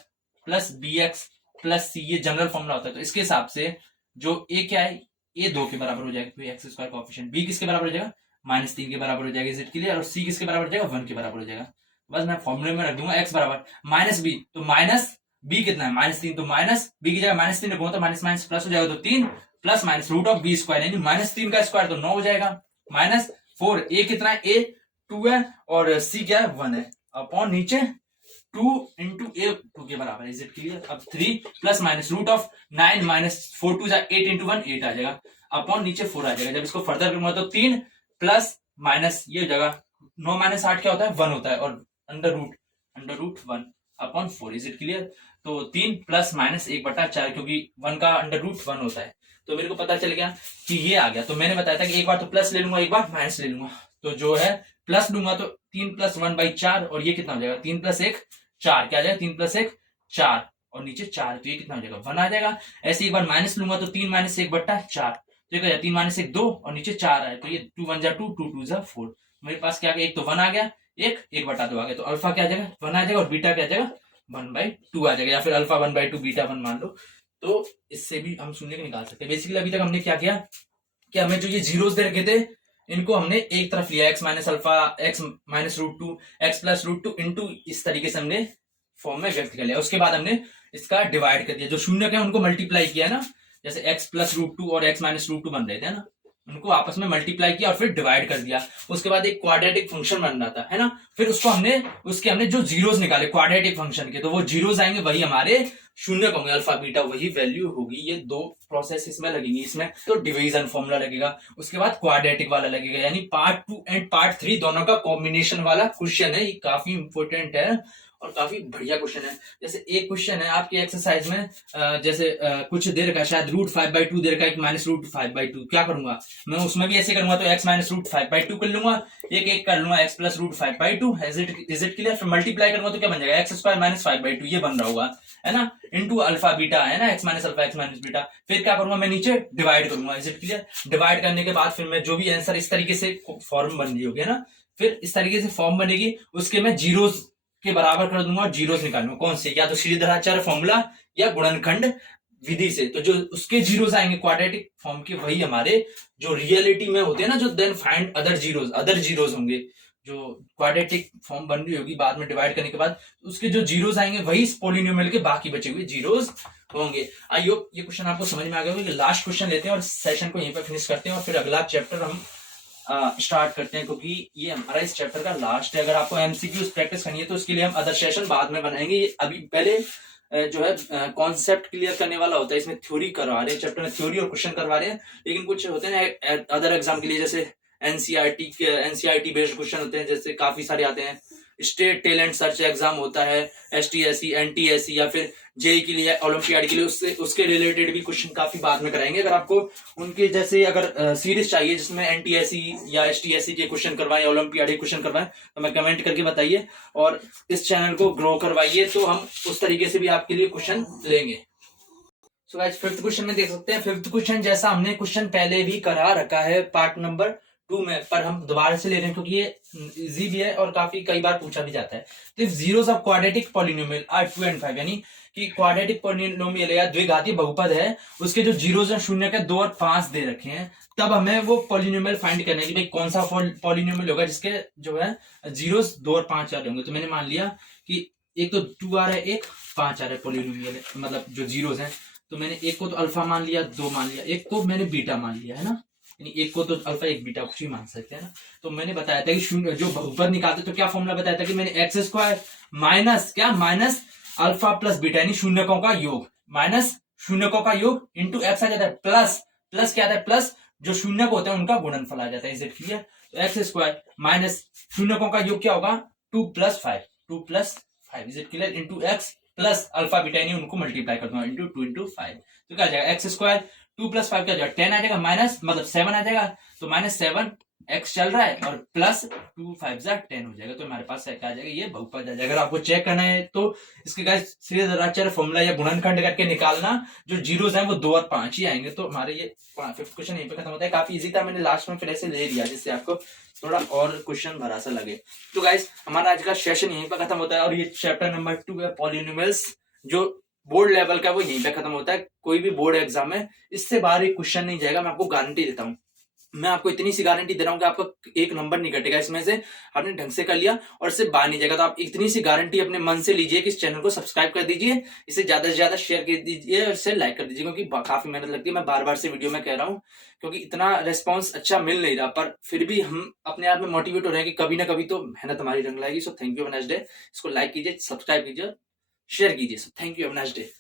plus bx plus c ये जनरल फॉर्मूला होता है। तो इसके हिसाब से जो a क्या है, a 2 के बराबर हो जाएगा, क्योंकि x² कोएफिशिएंट, b किसके बराबर हो जाएगा, -3 के बराबर हो जाएगा, इज क्लियर, और c किसके बराबर हो जाएगा, 1 के बराबर हो जाएगा। बस मैं फॉर्मूले में रख दूंगा x बराबर माइनस बी, तो माइनस बी कितना है, -3, तो माइनस बी की जगह -3 रखूंगा तो माइनस माइनस प्लस हो जाएगा, तो 3 plus minus root of b square, यानी -3 का स्क्वायर तो 9 हो जाएगा, -4, ए कितना है, ए 2 है और सी क्या है, 1 है, अपॉन नीचे 2 इंटू ए 2 के बराबर, इज इट क्लियर। अब 3 plus minus root of 9 minus 4 2 8 into 1 8 आ जाएगा, अपॉन नीचे 4 आ जाएगा। जब इसको फर्दर करूंगा तो 3 प्लस माइनस ये जगह 9 माइनस 8 क्या होता है, 1 होता है, और under root 1 upon 4, is it clear. तो 3 प्लस माइनस 1/4, क्योंकि 1 का अंडर रूट 1 होता है। तो मेरे को पता चल गया कि ये आ गया। तो मैंने बताया था कि एक बार तो प्लस ले लूंगा, एक बार माइनस ले लूंगा। तो जो है प्लस लूंगा तो 3 प्लस 1/4, और ये कितना हो जाएगा, 3 प्लस 1 4, क्या आ जाएगा, 3 प्लस 1 4, और नीचे 4, तो ये कितना हो जाएगा, 1 आ जाएगा। ऐसे एक बार माइनस लूंगा तो 3 माइनस 1/4, तो ये 3 माइनस 1 2, और नीचे 4 आए, तो ये 2 1 जा 2 2 2 जा 4। मेरे पास क्या आ गया, एक तो 1 आ गया, एक 1/2 आ गया, तो अल्फा क्या आ जाएगा, 1 आ जाएगा, और बीटा क्या आ जाएगा, 1/2 आ जाएगा, या फिर अल्फा 1/2 बीटा 1 मान लो। तो इससे भी हम शून्य को निकाल सकते हैं। बेसिकली अभी तक हमने क्या किया कि हमें जो ये जीरोस दे रखे थे इनको हमने एक तरफ लिया, x minus alpha, x minus √2, x plus √2 into, इस तरीके से हमने फॉर्म में व्यक्त कर लिया। उसके बाद हमने इसका डिवाइड कर दिया, जो शून्य के उनको मल्टीप्लाई किया ना, जैसे x प्लस √2 और x माइनस √2 बन रहे थे ना, उनको आपस में मल्टीप्लाई किया और फिर डिवाइड कर दिया। उसके बाद एक क्वाड्रेटिक फंक्शन बन रहा था, है ना, फिर उसको हमने जो जीरोस निकाले क्वाड्रेटिक फंक्शन के, तो वो जीरोस आएंगे, वही हमारे शून्य होंगे, अल्फा बीटा वही वैल्यू होगी। ये दो प्रोसेस इसमें लगेंगी। इसमें तो डिवीजन फॉर्मूला लगेगा, उसके बाद क्वाड्रेटिक वाला लगेगा, यानी पार्ट 2 एंड पार्ट 3 दोनों का कॉम्बिनेशन वाला क्वेश्चन है। ये काफी इंपॉर्टेंट है और काफी बढ़िया क्वेश्चन है। जैसे एक क्वेश्चन है आपकी एक्सरसाइज में, जैसे कुछ देर का शायद √5/2 देर का, एक -√5/2, क्या करूंगा मैं, उसमें भी ऐसे करूंगा, तो x -√5/2 कर लूंगा, एक कर लूंगा x plus √5/2, is it clear. फिर मल्टीप्लाई करूंगा तो क्या बन जाएगा, x² - 5/2, ये बन रहा होगा, है ना, इंटू अल्फा बीटा, है ना, x minus alpha x minus beta. फिर क्या करूंगा मैं, नीचे डिवाइड करूंगा, इज इट क्लियर। डिवाइड करने के बाद फिर मैं जो भी आंसर इस तरीके से फॉर्म बन रही होगी ना, फिर इस तरीके से फॉर्म बनेगी, उसके मैं जीरोस के बराबर कर दूंगा और जीरोस निकालूंगा, कौन से, या तो श्रीधराचार्य फॉर्मूला या गुणनखंड विधि से। तो जो उसके जीरोस आएंगे क्वाड्रेटिक फॉर्म के, वही हमारे जो रियलिटी में होते हैं ना, जो देन फाइंड अदर जीरोस होंगे, जो क्वाड्रेटिक फॉर्म बन रही होगी बाद में डिवाइड करने के बाद, उसके जो जीरोस आएंगे वही इस पॉलिनोमियल के बाकी बचे हुए जीरोस होंगे। आई होप ये क्वेश्चन आपको समझ में आ गया होगा। लास्ट क्वेश्चन लेते हैं और सेशन को यहीं पर फिनिश करते हैं, और फिर अगला चैप्टर हम स्टार्ट करते हैं, क्योंकि ये हमारा इस चैप्टर का लास्ट है। अगर आपको एमसीक्यूज प्रैक्टिस करनी है तो उसके लिए हम अदर सेशन बाद में बनाएंगे। अभी पहले जो है कॉन्सेप्ट क्लियर करने वाला होता है, इसमें थ्योरी करवा रहे हैं, चैप्टर में थ्योरी और क्वेश्चन करवा रहे हैं। लेकिन कुछ होते हैं ना अदर एग्जाम के लिए, जैसे एनसीईआरटी बेस्ड क्वेश्चन होते हैं, जैसे काफी सारे आते हैं। स्टेट टैलेंट सर्च एग्जाम होता है, एसटीएससी, एनटीएससी, या फिर जेई के लिए, ओलंपियाड के लिए, उसके रिलेटेड भी क्वेश्चन काफी बाद में कराएंगे। अगर आपको उनके जैसे अगर सीरीज चाहिए जिसमें एनटीएससी या एसटीएससी के क्वेश्चन करवाएं, ओलंपियाड के क्वेश्चन करवाएं, तो मैं कमेंट करके बताइए और इस चैनल को ग्रो करवाइए, तो हम उस तरीके से भी आपके लिए क्वेश्चन लेंगे। सो गाइस, फिफ्थ क्वेश्चन में देख सकते हैं। फिफ्थ क्वेश्चन जैसा हमने क्वेश्चन पहले भी करा रखा है पार्ट नंबर 2 में, पर हम दोबारा से ले रहे हैं क्योंकि ये इजी भी है और काफी कई बार पूछा भी जाता है। तो if zeros of quadratic polynomial are 2 and 5, यानी कि क्वाड्रेटिक पॉलिनोमियल या द्विघाती बहुपद है, उसके जो जीरोस हैं शून्य के 2 और 5 दे रखे हैं, तब हमें वो पॉलिनोमियल फाइंड करना है कि भाई कौन सा पॉलिनोमियल होगा जिसके जो है जीरोस 2 और 5 आ रहे होंगे। तो मैंने मान लिया कि एक तो 2 आ रहा है, एक 5 आ रहा है पॉलिनोमियल, मतलब जो जीरोस हैं। तो मैंने एक को तो अल्फा मान लिया, 2 मान लिया, एक को मैंने बीटा मान लिया, है ना, यानी एक को तो अल्फा एक बीटा कुछ ही मान सकते हैं ना। तो मैंने बताया था कि शून्य जो बहुपद निकालते तो क्या फॉर्मूला बताया था कि मैंने x² माइनस क्या, माइनस अल्फा प्लस बीटा, यानी शून्यकों का योग, माइनस शून्यकों का योग इंटू एक्स आ जाता है, प्लस क्या आता है, प्लस जो शून्यक होते हैं उनका गुणनफल आ जाता है। Is it clear. तो x² माइनस शून्यकों का योग क्या होगा, 2 + 5, is it clear, into x plus alpha beta, यानी उनको मल्टीप्लाई कर दूंगा, इंटू 2 × 5, तो क्या आ जाएगा x² 2 + 5 क्या आ जाएगा, 10 आ जाएगा, माइनस मतलब 7 आ जाएगा, तो -7 x चल रहा है और प्लस 2 5 जा 10 हो जाएगा, तो हमारे पास क्या आ जाएगा, ये बहुपद आ जाएगा। अगर आपको चेक करना है तो इसके गाइस सीधे दराचार फॉर्मूला या गुणनखंड करके निकालना, जो जीरोस हैं वो 2 और 5 ही आएंगे। तो हमारे ये फिफ्थ क्वेश्चन यहीं पे खत्म होता है। काफी इजी था, मैंने लास्ट में फिर ऐसे ले लिया जिससे आपको थोड़ा और क्वेश्चन भरा सा लगे। तो गाइस हमारा आज का सेशन यहीं पे खत्म होता है, और ये चैप्टर नंबर 2 है पॉलिनोमियल्स, जो बोर्ड लेवल का, वो यहीं पे खत्म होता है। कोई भी बोर्ड एग्जाम में इससे बाहर एक क्वेश्चन नहीं जाएगा, मैं आपको गारंटी देता हूँ। मैं आपको इतनी सी गारंटी दे रहा हूं कि आपका एक नंबर नहीं घटेगा इसमें से, आपने ढंग से कर लिया और इससे बाहर नहीं जाएगा। तो आप इतनी सी गारंटी अपने मन से लीजिए कि इस चैनल को सब्सक्राइब कर दीजिए, इसे ज्यादा से ज्यादा शेयर कर दीजिए और इसे लाइक कर दीजिए, क्योंकि काफी मेहनत लगती है। मैं बार बार से वीडियो में कह रहा हूँ, क्योंकि इतना रेस्पॉन्स अच्छा मिल नहीं रहा, पर फिर भी हम अपने आप में मोटिवेट हो रहे हैं कि कभी ना कभी तो मेहनत हमारी रंग लाएगी। So thank you, have a nice day. इसको लाइक कीजिए, सब्सक्राइब कीजिए, शेयर कीजिए। So thank you, have a nice day.